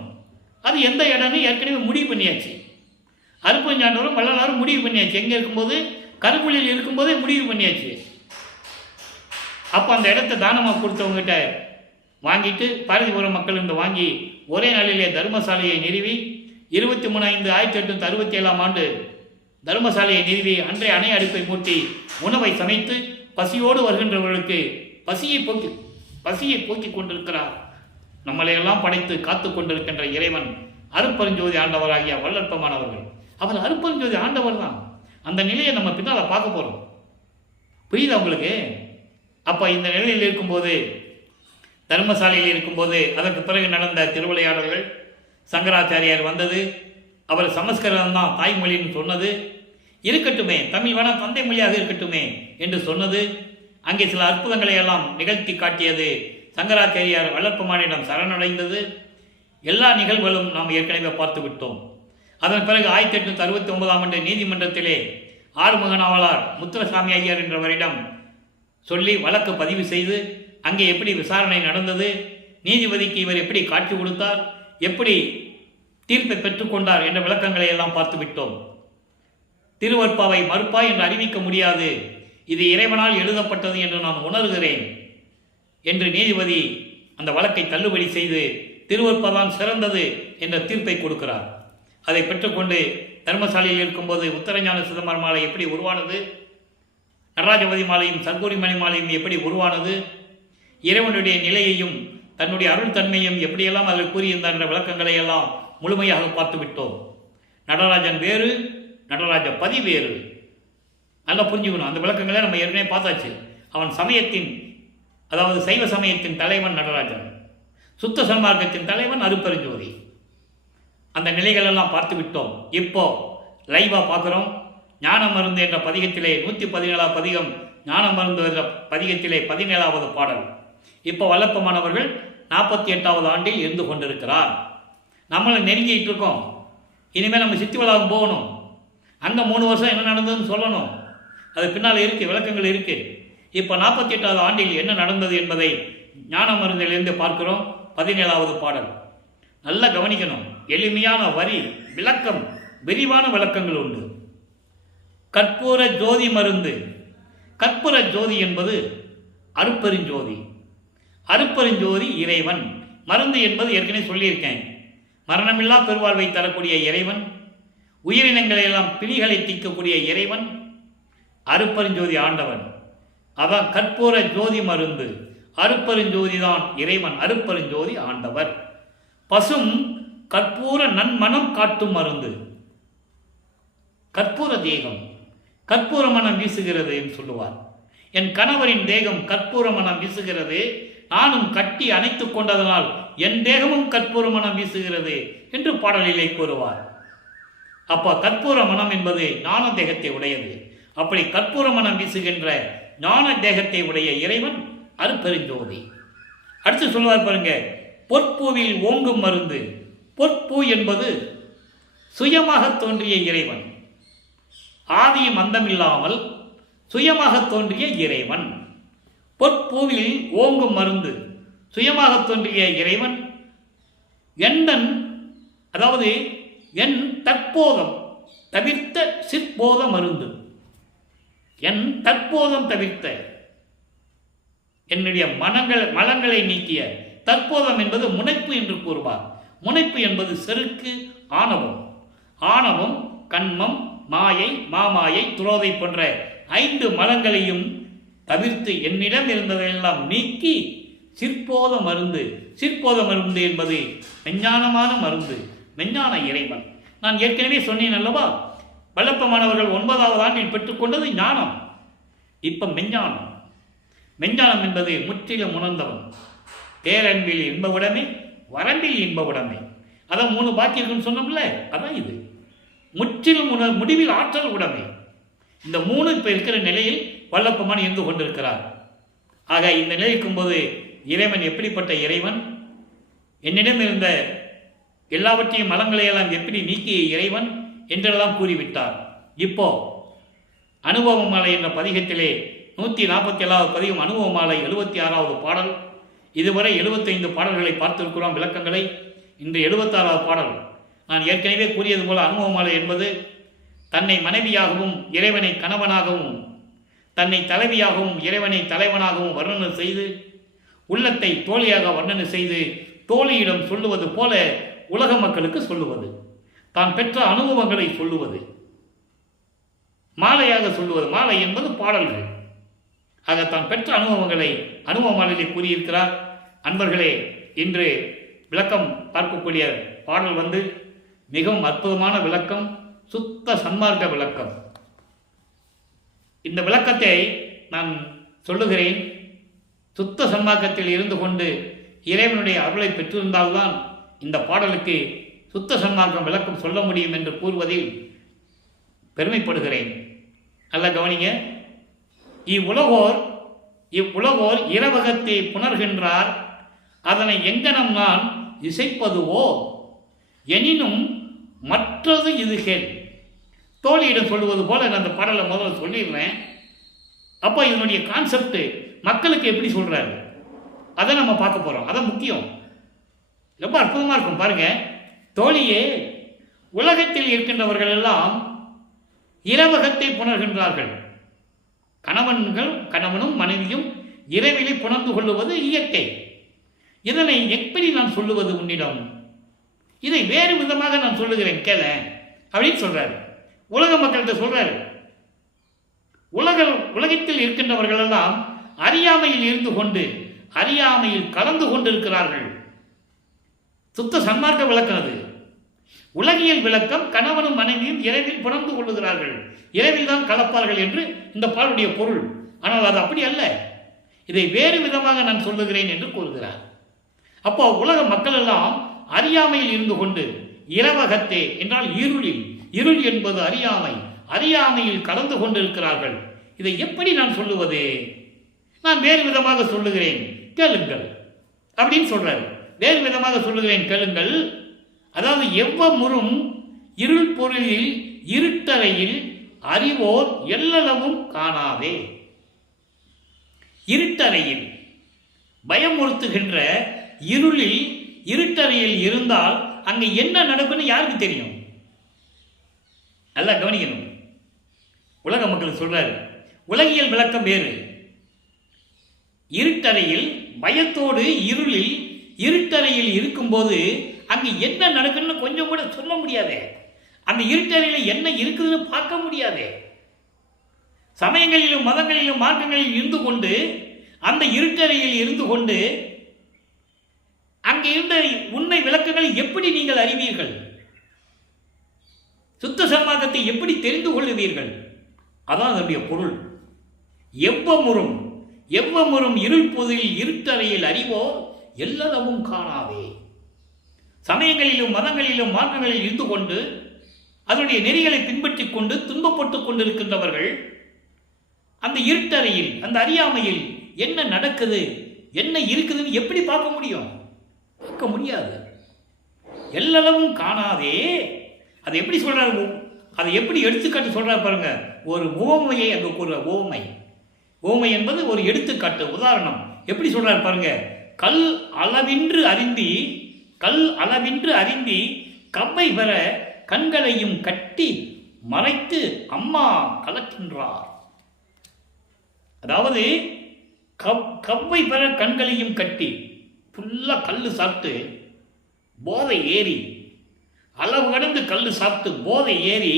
அது எந்த இடம்னு ஏற்கனவே முடிவு பண்ணியாச்சு. அருப்பஞ்சாண்டவரும் வள்ளலாரும் முடிவு பண்ணியாச்சு. எங்கே இருக்கும்போது கருங்குழியில் இருக்கும்போதே முடிவு பண்ணியாச்சு. அப்போ அந்த இடத்த தானமாக கொடுத்தவங்ககிட்ட வாங்கிட்டு பாரதிபுரம் மக்கள் என்று வாங்கி ஒரே நாளிலே தர்மசாலையை நிறுவி 23/5/1867 தர்மசாலையை நிறுவி அன்றைய அணை அடுப்பை மூட்டி உணவை சமைத்து பசியோடு வருகின்றவர்களுக்கு பசியை போக்கிக் கொண்டிருக்கிறார். நம்மளையெல்லாம் படைத்து காத்து கொண்டிருக்கின்ற இறைவன் அருட்பெருஞ்சோதி ஆண்டவராகிய வள்ளற்பமானவர்கள். அவர் அருட்பெருஞ்சோதி ஆண்டவர் தான். அந்த நிலையை நம்ம பின்னால் பார்க்க போகிறோம். புரியுதா உங்களுக்கு? அப்போ இந்த நிலையில் இருக்கும்போது தர்மசாலையில் இருக்கும்போது அதற்கு பிறகு நடந்த திருவிளையாடல்கள், சங்கராச்சாரியார் வந்தது, அவர் சமஸ்கிருதம் தான் தாய்மொழின்னு சொன்னது, இருக்கட்டுமே தமிழ் வேணா தந்தை மொழியாக இருக்கட்டுமே என்று சொன்னது, அங்கே சில அற்புதங்களை எல்லாம் நிகழ்த்தி காட்டியது, சங்கராச்சாரியார் வள்ளற்பமானிடம் சரணடைந்தது, எல்லா நிகழ்வுகளும் நாம் ஏற்கனவே பார்த்து விட்டோம். அதன் பிறகு 1869 நீதிமன்றத்திலே ஆறுமுக நாவலார் முத்துரசாமி ஐயர் என்றவரிடம் சொல்லி வழக்கு பதிவு செய்து அங்கே எப்படி விசாரணை நடந்தது, நீதிபதிக்கு இவர் எப்படி காட்சி கொடுத்தார், எப்படி தீர்ப்பை பெற்றுக்கொண்டார் என்ற விளக்கங்களை எல்லாம் பார்த்து விட்டோம். திருவற்பாவை மறுப்பாய் என்று அறிவிக்க முடியாது, இது இறைவனால் எழுதப்பட்டது என்று நான் உணர்கிறேன் என்று நீதிபதி அந்த வழக்கை தள்ளுபடி செய்து திருவற்பாதான் சிறந்தது என்ற தீர்ப்பை கொடுக்கிறார். அதை பெற்றுக்கொண்டு தர்மசாலையில் இருக்கும்போது உத்தரஞான சிதம்பர மாலை எப்படி உருவானது, நடராஜபதி மாலையும் சர்க்குரிமணி மாலையும் எப்படி உருவானது, இறைவனுடைய நிலையையும் தன்னுடைய அருள் தன்மையும் எப்படியெல்லாம் அதில் கூறியிருந்தார் என்ற விளக்கங்களை எல்லாம் முழுமையாக பார்த்து விட்டோம். நடராஜன் வேறு, நடராஜ பதி வேறு. நல்லா புரிஞ்சுக்கணும். அந்த விளக்கங்களை நம்ம ஏற்கனவே பார்த்தாச்சு. அவன் சமயத்தின், அதாவது சைவ சமயத்தின் தலைவன் நடராஜன், சுத்த சன்மார்க்கத்தின் தலைவன் அருட்பெருஞ்சோதி. அந்த நிலைகளெல்லாம் பார்த்து விட்டோம். இப்போ லைவாக பார்க்குறோம். ஞான மருந்து என்ற பதிகத்திலே 117 பதிகம், ஞான மருந்து என்ற பதிகத்திலே 17வது பாடல். இப்போ வல்லப்பமானவர்கள் 48வது ஆண்டில் இருந்து கொண்டிருக்கிறார். நம்மளை நெருங்கிட்டு இருக்கோம். இனிமேல் நம்ம சித்தி வளாகம் போகணும். அங்கே 3 வருஷம் என்ன நடந்ததுன்னு சொல்லணும். அது பின்னால் இருக்குது, விளக்கங்கள் இருக்குது. இப்போ 48வது ஆண்டில் என்ன நடந்தது என்பதை ஞான மருந்திலிருந்து பார்க்கிறோம். 17வது பாடல் நல்லா கவனிக்கணும். எளிமையான வரி விளக்கம், விரிவான விளக்கங்கள் உண்டு. கற்பூர ஜோதி மருந்து. கற்பூர ஜோதி என்பது அருட்பெருஞ்சோதி. அருட்பெருஞ்சோதி இறைவன். மருந்து என்பது ஏற்கனவே சொல்லியிருக்கேன். மரணமில்லா பெருவாழ்வை தரக்கூடிய இறைவன், உயிரினங்களை எல்லாம் பிணிகளை தீர்க்கக்கூடிய இறைவன் அருட்பெருஞ்சோதி ஆண்டவன். அதான் கற்பூர ஜோதி மருந்து. அருட்பெருஞ்சோதி தான் இறைவன், அருட்பெருஞ்சோதி ஆண்டவர். பசும் கற்பூர நன்மனம் காட்டும் மருந்து. கற்பூர தேகம் கற்பூர மனம் வீசுகிறது என்று சொல்லுவார். என் கணவரின் தேகம் கற்பூர மனம் வீசுகிறது, நானும் கட்டி அணைத்து கொண்டதனால் என் தேகமும் கற்பூர மனம் வீசுகிறது என்று பாடலிலே கூறுவார். அப்போ கற்பூர மனம் என்பது ஞான தேகத்தை உடையது. அப்படி கற்பூர மனம் வீசுகின்ற ஞான தேகத்தை உடைய இறைவன் அருட்பெருஞ்சோதி. அடுத்து சொல்லுவார் பாருங்க, பொற்பூவில் ஓங்கும் மருந்து. பொற்பூ என்பது சுயமாக தோன்றிய இறைவன், ஆதியும் அந்தமில்லாமல் சுயமாக தோன்றிய இறைவன். பொற்பூவில் ஓங்கும் மருந்து, சுயமாக தோன்றிய இறைவன். எண்ணன், அதாவது என் தற்போதம் தவிர்த்த சிற்போத மருந்து. என் தற்போதம் தவிர்த்த, என்னுடைய மலங்களை நீக்கிய. தற்போதம் என்பது முனைப்பு என்று கூறுவார். முனைப்பு என்பது செருக்கு, ஆணவம். ஆணவம், கண்மம், மாயை, மாமாயை, துரோதை போன்ற 5 மலங்களையும் தவிர்த்து என்னிடம் இருந்ததையெல்லாம் நீக்கி சிற்போத மருந்து. சிற்போத மருந்து என்பது மெஞ்ஞானமான மருந்து, மெஞ்ஞான இறைவன். நான் ஏற்கனவே சொன்னேன் அல்லவா, வல்லப்பமானவர்கள் 9வது ஆண்டில் பெற்றுக்கொண்டது ஞானம். இப்ப மெஞ்ஞானம். மெஞ்ஞானம் என்பது முற்றிலும் உணர்ந்தவன். பேரன்பில் இன்ப உடைமை, வரம்பில் இன்ப உடைமை. அதான் 3 பாக்கி இருக்குன்னு சொன்னோம்ல, அதான் இது. முற்றிலும் முடிவில் ஆற்றல் உடைமை. இந்த 3 இப்போ இருக்கிற நிலையில் வல்லப்பெருமான் இருந்து கொண்டிருக்கிறார். ஆக இந்த நிலை இருக்கும்போது இறைவன் எப்படிப்பட்ட இறைவன், என்னிடம் இருந்த எல்லாவற்றையும் மலங்களையெல்லாம் எப்படி நீக்கிய இறைவன் என்றெல்லாம் கூறிவிட்டார். இப்போ அனுபவ மாலை என்ற பதிகத்திலே 147வது பதிகம் அனுபவ மாலை 76வது பாடல். இதுவரை 75 பாடல்களை பார்த்திருக்கிறோம், விளக்கங்களை. இன்று 76வது பாடல். நான் ஏற்கனவே கூறியது போல அனுபவ மாலை என்பது தன்னை மனைவியாகவும் இறைவனை கணவனாகவும், தன்னை தலைவியாகவும் இறைவனை தலைவனாகவும் வர்ணனை செய்து, உள்ளத்தை தோழியாக வர்ணனை செய்து தோழியிடம் சொல்லுவது போல உலக மக்களுக்கு சொல்லுவது, தான் பெற்ற அனுபவங்களை சொல்லுவது, மாலையாக சொல்லுவது. மாலை என்பது பாடல்கள். ஆக தான் பெற்ற அனுபவங்களை அனுபவ மாலையிலே கூறியிருக்கிறார். அன்பர்களே, இன்று விளக்கம் பார்க்கக்கூடிய பாடல் மிகவும் அற்புதமான விளக்கம், சுத்த சன்மார்க்க விளக்கம். இந்த விளக்கத்தை நான் சொல்லுகிறேன். சுத்த சன்மார்க்கத்தில் இருந்து கொண்டு இறைவனுடைய அருளை பெற்றிருந்தால்தான் இந்த பாடலுக்கு சுத்த சன்மார்க்கம் விளக்கம் சொல்ல முடியும் என்று கூறுவதில் பெருமைப்படுகிறேன். நல்ல கவனிங்க. இவ்வுலகோர் இரவகத்தை புணர்கின்றார், அதனை எங்கனம் நான் இசைப்பதுவோ எனினும் மற்றது இது கேள். தோழியிடம் சொல்லுவது போல நான் அந்த பாடலை முதல்ல சொல்லிடுறேன். அப்போ இதனுடைய கான்செப்ட் மக்களுக்கு எப்படி சொல்றாரு அதை நம்ம பார்க்க போறோம். அதான் முக்கியம். ரொம்ப அற்புதமா இருக்கும் பாருங்க. தோழியே, உலகத்தில் இருக்கின்றவர்கள் எல்லாம் இரவகத்தை புணர்கின்றார்கள். கணவனும் மனைவியும் இரவிலே புணர்ந்து கொள்ளுவது இயற்கை. இதனை எப்படி நான் சொல்லுவது உன்னிடம்? இதை வேறு விதமாக நான் சொல்லுகிறேன் கேள அப்படின்னு சொல்றாரு. உலக மக்கள்கிட்ட சொல்றாரு. உலகத்தில் இருக்கின்றவர்கள் எல்லாம் அறியாமையில் இருந்து கொண்டு அறியாமையில் கலந்து கொண்டிருக்கிறார்கள். சுத்த சன்மார்க்க விளக்கம் அது. உலகியல் விளக்கம் கணவனும் மனைவியும் இரவில் புணர்ந்து கொள்ளுகிறார்கள், இரவில் தான் கலப்பார்கள் என்று இந்த பாலுடைய பொருள். ஆனால் அது அப்படி அல்ல. இதை வேறு விதமாக நான் சொல்லுகிறேன் என்று கூறுகிறார். அப்போ உலக மக்கள் எல்லாம் அறியாமையில் இருந்து கொண்டு இரவகத்தே என்றால் இருளில், இருள் என்பது அறியாமை, அறியாமையில் கலந்து கொண்டிருக்கிறார்கள். இதை எப்படி நான் சொல்லுவது? நான் வேறு விதமாக சொல்லுகிறேன் கேளுங்கள் அப்படின்னு சொல்றாரு. வேறு விதமாக சொல்லுகிறேன் கேளுங்கள். அதாவது எவ்வமுறும் இருள் பொருளில் இருட்டறையில் அறிவோர் எல்லளவும் காணாதே. இருட்டறையில் பயமுறுத்துகின்ற இருளில் இருட்டறையில் இருந்தால் அங்கே என்ன நடக்கும்னு யாருக்கு தெரியும்? நல்லா கவனிக்கணும். உலக மக்கள் சொல்றாரு. உலகியல் விளக்கம் வேறு. இருட்டறையில் பயத்தோடு இருளில் இருட்டறையில் இருக்கும்போது அங்கு என்ன நடக்குன்னு கொஞ்சம் கூட சொல்ல முடியாதே. அந்த இருட்டறையில் என்ன இருக்குதுன்னு பார்க்க முடியாதே. சமயங்களிலும் மதங்களிலும் மார்க்கங்களில் இருந்து கொண்டு அந்த இருட்டறையில் இருந்து கொண்டு அங்கே இருந்த உண்மை விளக்கங்களை எப்படி நீங்கள் அறிவீர்கள்? சுத்த சன்மார்க்கத்தை எப்படி தெரிந்து கொள்ளுவீர்கள்? அதான் அதனுடைய பொருள். எவ்வமுறும் இருள் பொதில் இருட்டறையில் அறிவோ எல்லளவும் காணாதே. சமயங்களிலும் மதங்களிலும் மார்க்கங்களில் இருந்து கொண்டு அதனுடைய நெறிகளை பின்பற்றி கொண்டு துன்பப்பட்டுக் கொண்டிருக்கின்றவர்கள் அந்த இருட்டறையில், அந்த அறியாமையில் என்ன நடக்குது, என்ன இருக்குதுன்னு எப்படி பார்க்க முடியும்? பார்க்க முடியாது. எல்லளவும் காணாதே. அதை எப்படி சொல்றாரு? அதை எப்படி எடுத்துக்காட்டு சொல்றாரு பாருங்க. ஒரு உவமையை அங்கு கூறுற உவமை என்பது ஒரு எடுத்துக்காட்டு, உதாரணம். எப்படி சொல்றாரு பாருங்க. கல் அளவின்றி கவ்வை பெற கண்களையும் கட்டி மறைத்து அம்மா கலக்கின்றார். அதாவது கவ்வை பெற கண்களையும் கட்டி, ஃபுல்லா கல் சாப்பிட்டு போதை ஏறி, அளவு கடந்து கல் சாப்பிட்டு போதை ஏறி,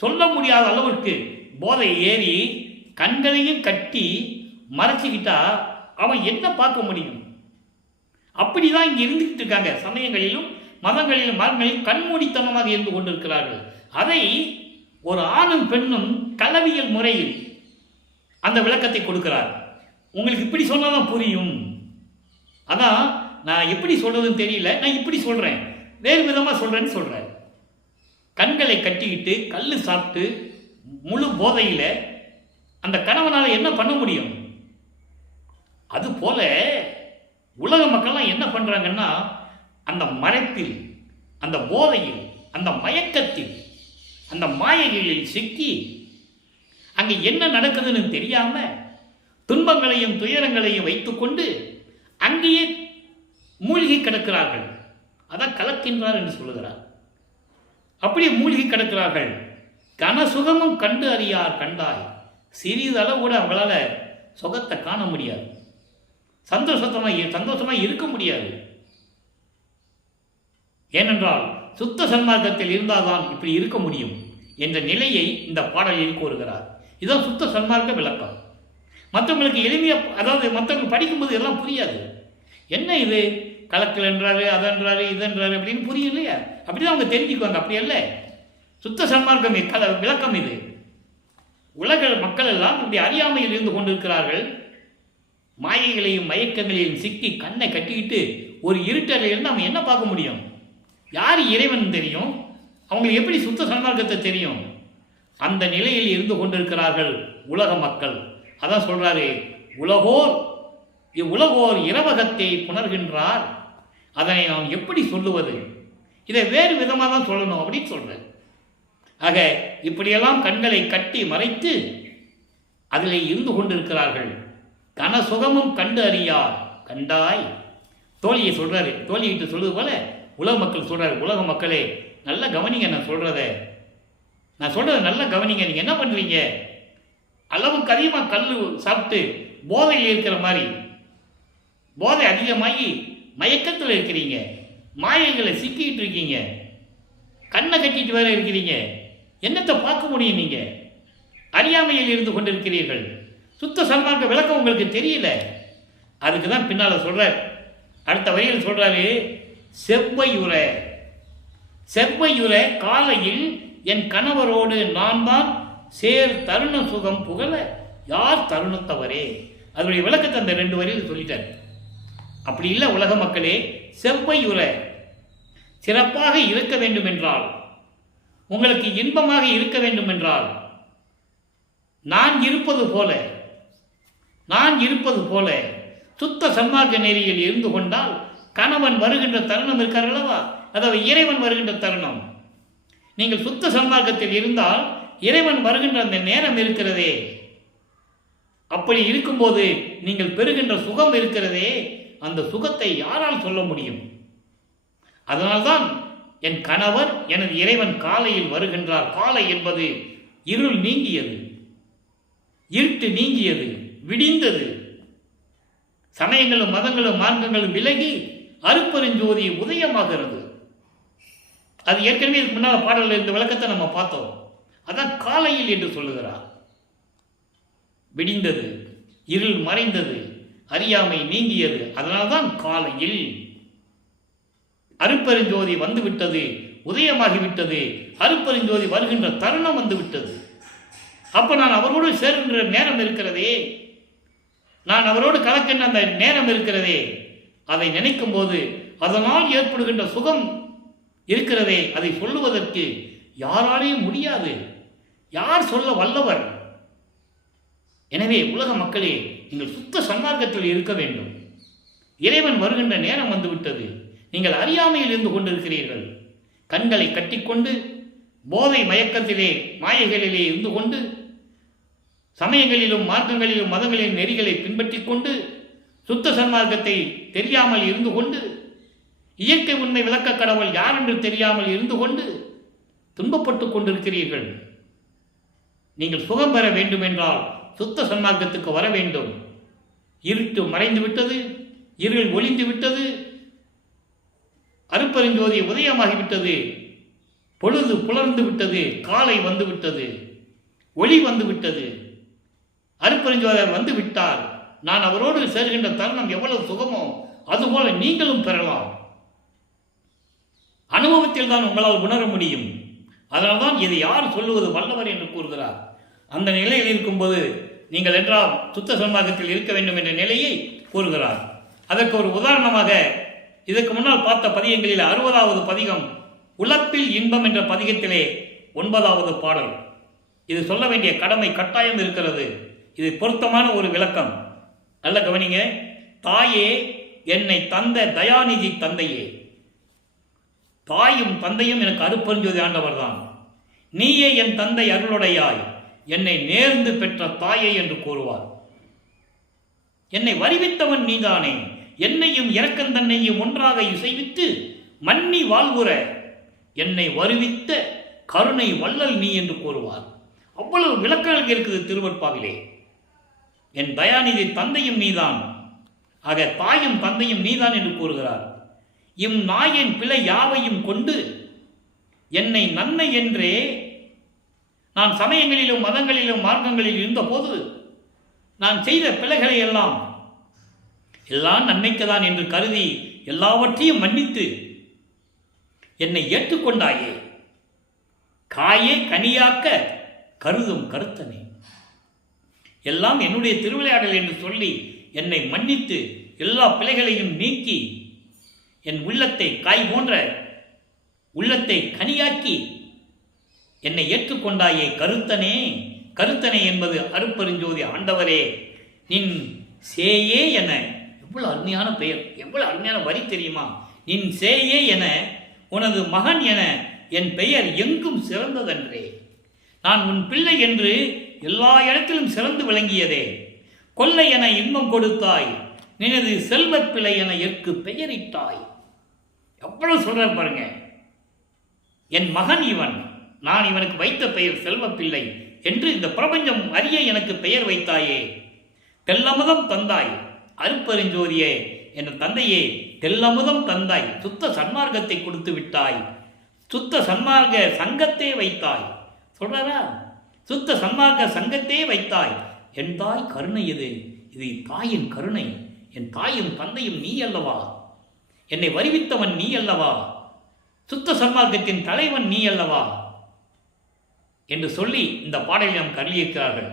சொல்ல முடியாத அளவிற்கு போதை ஏறி கண்களையும் கட்டி மறைச்சிக்கிட்டா அவன் என்ன பார்க்க முடியும்? அப்படிதான் இங்கே இருந்துகிட்டு இருக்காங்க. சமயங்களிலும் மதங்களிலும் மதங்களிலும் கண்மூடித்தனமாக இருந்து கொண்டிருக்கிறார்கள். அதை ஒரு ஆணும் பெண்ணும் கலவியல் முறையில் அந்த விளக்கத்தை கொடுக்கிறார். உங்களுக்கு இப்படி சொன்னாதான் புரியும். அதான் நான் எப்படி சொல்றதுன்னு தெரியல, நான் இப்படி சொல்றேன், வேறு விதமாக சொல்றேன்னு சொல்றாரு. கண்களை கட்டிக்கிட்டு கல் சாப்பிட்டு முழு போதையில் அந்த கணவனால் என்ன பண்ண முடியும்? அது போல உலக மக்கள்லாம் என்ன பண்றாங்கன்னா, அந்த மரத்தில், அந்த போதையில், அந்த மயக்கத்தில், அந்த மாயைகளில் சிக்கி அங்கே என்ன நடக்குதுன்னு தெரியாம துன்பங்களையும் துயரங்களையும் வைத்துக்கொண்டு அங்கேயே மூழ்கி கிடக்கிறார்கள். அதான் கலக்கின்றார் என்று சொல்லுகிறார். அப்படியே மூழ்கி கிடக்கிறார்கள். கனசுகமும் கண்டு அறியார் கண்டாய். சிறிதளவு கூட அவங்களால சுகத்தை காண முடியாது, சந்தோஷமா இருக்க முடியாது. ஏனென்றால் சுத்த சன்மார்க்கத்தில் இருந்தால்தான் இப்படி இருக்க முடியும் என்ற நிலையை இந்த பாடலில் கூறுகிறார். இதுதான் சுத்த சன்மார்க்க விளக்கம். மற்றவங்களுக்கு எளிமையாக, அதாவது மற்றவங்க படிக்கும்போது எல்லாம் புரியாது. என்ன இது கலக்கல் என்றாரு, அதன்றாரு, இதன்றாரு அப்படின்னு புரியும் இல்லையா? அப்படிதான் அவங்க தெரிஞ்சுக்குவாங்க. அப்படி அல்ல, சுத்த சன்மார்க்கம் விளக்கம் இது. உலக மக்கள் எல்லாம் இப்படி அறியாமையில் இருந்து கொண்டிருக்கிறார்கள். மாயைகளையும் மயக்கங்களையும் சிக்கி கண்ணை கட்டிக்கிட்டு ஒரு இருட்டறையில் நம்ம என்ன பார்க்க முடியும்? யார் இறைவன் தெரியும்? அவங்களுக்கு எப்படி சுத்த சன்மார்க்கத்தை தெரியும்? அந்த நிலையில் இருந்து கொண்டிருக்கிறார்கள் உலக மக்கள். அதான் சொல்றாரு, உலகோர் இரவகத்தை புணர்கின்றார். அதனை நாம் எப்படி சொல்லுவது? இதை வேறு விதமாக தான் சொல்லணும் அப்படின்னு சொல்றேன். ஆக இப்படியெல்லாம் கண்களை கட்டி மறைத்து அதில் இருந்து கொண்டிருக்கிறார்கள். கனசுகமும் கண்டு அறியார் கண்டாய். தோழியை சொல்றாரு, தோழிகிட்டு சொல்றது போல உலக மக்கள் சொல்றாரு, உலக மக்களே நல்லா கவனிங்க, நான் சொல்றத நல்லா கவனிங்க. நீங்க என்ன பண்றீங்க? அளவுக்கு அதிகமாக கல் சாப்பிட்டு போதையில் இருக்கிற மாதிரி, போதை அதிகமாகி மயக்கத்தில் இருக்கிறீங்க, மாயைகளை சிக்கிட்டு இருக்கீங்க, கண்ணை கட்டிட்டு வேற இருக்கிறீங்க. என்னத்தை பார்க்க முடியும்? நீங்க அறியாமையில் இருந்து கொண்டிருக்கிறீர்கள். சுத்த சன்மார்க்க விளக்கம் உங்களுக்கு தெரியல. அதுக்கு தான் பின்னால சொல்றார், அடுத்த வரியில் சொல்றாரு, செவ்வையுற காலையில் என் கணவரோடு நான் தான் சேர் தருண சுகம் புகழ யார் தருணத்தவரே. அதனுடைய விளக்கத்தை அந்த 2 வரியில் சொல்லிட்டார். அப்படி இல்லை உலக மக்களே, செவ்வையுற சிறப்பாக இருக்க வேண்டும் என்றால், உங்களுக்கு இன்பமாக இருக்க வேண்டும் என்றால், நான் இருப்பது போல சுத்த சன்மார்க்க நெறியில் இருந்து கொண்டால், கணவன் வருகின்ற தருணம் இருக்கார் அல்லவா, அதாவது இறைவன் வருகின்ற தருணம். நீங்கள் சுத்த சன்மார்க்கத்தில் இருந்தால் இறைவன் வருகின்ற அந்த நேரம் இருக்கிறதே, அப்படி இருக்கும்போது நீங்கள் பெறுகின்ற சுகம் இருக்கிறதே, அந்த சுகத்தை யாரால் சொல்ல முடியும்? அதனால்தான் என் கணவர் எனது இறைவன் காலையில் வருகின்றார். காலை என்பது இருள் நீங்கியது, இருட்டு நீங்கியது, விடிந்தது. சமயங்களும் மதங்களும் மார்க்கங்களும் விலகி அருப்பெருஞ்சோதி உதயமாகிறது. அது ஏற்கனவே இதுக்கு முன்னால் பாடலில் இந்த விளக்கத்தை நம்ம பார்த்தோம். அதான் காலையில் என்று சொல்லுகிறார். விடிந்தது, இருள் மறைந்தது, அறியாமை நீங்கியது. அதனால்தான் காலையில் அருப்பெருஞ்சோதி வந்துவிட்டது, உதயமாகிவிட்டது, அருப்பெருஞ்சோதி வருகின்ற தருணம் வந்துவிட்டது. அப்ப நான் அவரோடு சேர்கின்ற நேரம் இருக்கிறதே, நான் அவரோடு கலக்கின்ற அந்த நேரம் இருக்கிறதே, அதை நினைக்கும் போது அதனால் ஏற்படுகின்ற சுகம் இருக்கிறதே, அதை சொல்லுவதற்கு யாராலையும் முடியாது. யார் சொல்ல வல்லவர்? எனவே உலக மக்களே, நீங்கள் சுத்த சன்மார்க்கத்தில் இருக்க வேண்டும். இறைவன் வருகின்ற நேரம் வந்துவிட்டது. நீங்கள் அறியாமையில் இருந்து கொண்டிருக்கிறீர்கள். கண்களை கட்டிக்கொண்டு போதை மயக்கத்திலே மாயைகளிலே இருந்து கொண்டு சமயங்களிலும் மார்க்கங்களிலும் மதங்களின் நெறிகளை பின்பற்றி கொண்டு சுத்த சன்மார்க்கத்தை தெரியாமல் இருந்து கொண்டு இயற்கை உண்மை விளக்க கடவுள் யார் என்று தெரியாமல் இருந்து கொண்டு துன்பப்பட்டு கொண்டிருக்கிறீர்கள். நீங்கள் சுகம் பெற வேண்டும் என்றால் சுத்த சன்மார்க்கத்துக்கு வர வேண்டும். இருட்டு மறைந்து விட்டது, இருள் ஒளிந்து விட்டது, அருப்பெருஞ்சோதி உதயமாகிவிட்டது, பொழுது புலர்ந்து விட்டது, காலை வந்து விட்டது, ஒளி வந்து விட்டது, அருப்பெருஞ்சோதியார் வந்து விட்டார். நான் அவரோடு சேர்கின்ற தருணம் எவ்வளவு சுகமோ அதுபோல நீங்களும் பெறலாம். அனுபவத்தில் தான் உங்களால் உணர முடியும். அதனால்தான் இதை யார் சொல்லுவது வல்லவர் என்று கூறுகிறார். அந்த நிலையில் இருக்கும்போது நீங்கள் என்றால் சுத்த சன்மார்க்கத்தில் இருக்க வேண்டும் என்ற நிலையை கூறுகிறார். அதற்கு ஒரு உதாரணமாக இதற்கு முன்னால் பார்த்த பதிகங்களில் 60வது பதிகம் உலப்பில் இன்பம் என்ற பதிகத்திலே 9வது பாடல். இது சொல்ல வேண்டிய கடமை கட்டாயம் இருக்கிறது. இது பொருத்தமான ஒரு விளக்கம். நல்ல கவனிங்க. தாயே என்னை தந்த தயாநிதி தந்தையே, தாயும் தந்தையும் எனக்கு அருட்பெருஞ்சோதி ஆண்டவர் தான். நீயே என் தந்தை அருளுடையாய், என்னை நேர்ந்து பெற்ற தாயே என்று கூறுவார். என்னை வருவித்தவன் நீதானே, என்னையும் இரக்கந்தன்னையும் ஒன்றாக இசைவித்து மன்னி வாழ்வுற என்னை வருவித்த கருணை வள்ளல் நீ என்று கூறுவார். அவ்வளவு விளக்கங்கள் இருக்குது திருவருட்பாவிலே. என் தயாநிதி தந்தையும் நீதான், ஆக தாயும் தந்தையும் நீதான் என்று கூறுகிறார். இம் நாயின் பிழை யாவையும் கொண்டு என்னை நன்மை என்றே நான் சமயங்களிலும் மதங்களிலும் மார்க்கங்களில் இருந்தபோது நான் செய்த பிழைகளை எல்லாம் நன்மைக்குதான் என்று கருதி எல்லாவற்றையும் மன்னித்து என்னை ஏற்றுக்கொண்டாயே. காயே கனியாக்க கருதும் கருத்தனே, எல்லாம் என்னுடைய திருவிளையாடல் என்று சொல்லி என்னை மன்னித்து எல்லா பிழைகளையும் நீக்கி என் உள்ளத்தை காய் போன்ற உள்ளத்தை கனியாக்கி என்னை ஏற்றுக்கொண்டாயே கருத்தனே. கருத்தனே என்பது அருட்பெருஞ்சோதி ஆண்டவரே நின் சேயே என. எவ்வளவு அருமையான பெயர், எவ்வளவு அருமையான வரி தெரியுமா? நின் சேயே என உனது மகன் என என் பெயர் எங்கும் சிறந்ததன்றே. நான் உன் பிள்ளை என்று எல்லா இடத்திலும் சிறந்து விளங்கியதே. கொல்லை என இன்பம் கொடுத்தாய், நினது செல்வப் பிள்ளை என எற்கு பெயரிட்டாய். எவ்வளவு சொல்ற பாருங்க. என் மகன் இவன், நான் இவனுக்கு வைத்த பெயர் செல்வப்பிள்ளை என்று இந்த பிரபஞ்சம் அறிய எனக்கு பெயர் வைத்தாயே. தெல்லமுதம் தந்தாய் அருட்பெருஞ்சோதியே, என் தந்தையே தெல்லமுதம் தந்தாய். சுத்த சன்மார்க்கத்தை கொடுத்து விட்டாய், சுத்த சன்மார்க்க சங்கத்தே வைத்தாய். சொல்றாரா? சுத்த சன்மார்க்க சங்கத்தே வைத்தாய். என் தாய் கருணை இது, இது தாயின் கருணை. என் தாயும் தந்தையும் நீ அல்லவா, என்னை வருவித்தவன் நீ அல்லவா, சுத்த சன்மார்க்கத்தின் தலைவன் நீ அல்லவா என்று சொல்லி இந்த பாடலில் நாம் கருளியிருக்கிறார்கள்.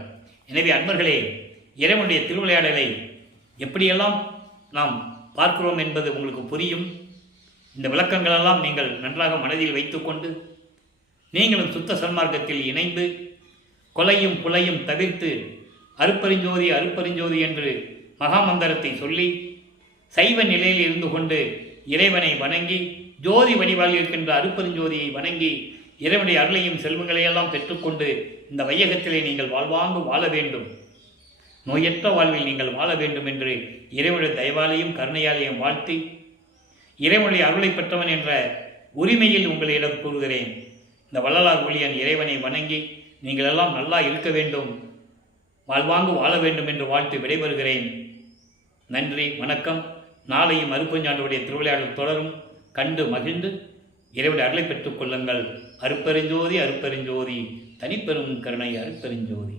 எனவே அன்பர்களே, இறைவனுடைய திருவிளையாடலை எப்படியெல்லாம் நாம் பார்க்கிறோம் என்பது உங்களுக்கு புரியும். இந்த விளக்கங்களெல்லாம் நீங்கள் நன்றாக மனதில் வைத்துக்கொண்டு நீங்களும் சுத்த சன்மார்க்கத்தில் இணைந்து கொலையும் புலையும் தவிர்த்து அருட்பெருஞ்சோதி அருட்பெருஞ்சோதி என்று மகாமந்திரத்தை சொல்லி சைவ நிலையில் இருந்து கொண்டு இறைவனை வணங்கி ஜோதி வடிவால் இருக்கின்ற அருட்பெருஞ்சோதியை வணங்கி இறைவனுடைய அருளையும் செல்வங்களையெல்லாம் பெற்றுக்கொண்டு இந்த வையகத்திலே நீங்கள் வாழ்வாங்கு வாழ வேண்டும், நோயற்ற வாழ்வில் நீங்கள் வாழ வேண்டும் என்று இறைவனுடைய தயவாலையும் கருணையாலையும் வாழ்த்தி இறைவனுடைய அருளை பெற்றவன் என்ற உரிமையில் உங்களிடம் கூறுகிறேன். இந்த வள்ளலார் ஊழியன் இறைவனை வணங்கி நீங்கள் எல்லாம் நல்லா இருக்க வேண்டும், வாழ்வாங்கு வாழ வேண்டும் என்று வாழ்த்து விடைபெறுகிறேன். நன்றி, வணக்கம். நாளையும் அருட்பெருஞ்சாண்டவருடைய திருவிளையாடல் தொடரும். கண்டு மகிழ்ந்து இறைவனுடைய அருளை பெற்றுக் கொள்ளுங்கள். அருட்பெருஞ்சோதி அருட்பெருஞ்சோதி, தனிப்பெரும் கருணை அருட்பெருஞ்சோதி.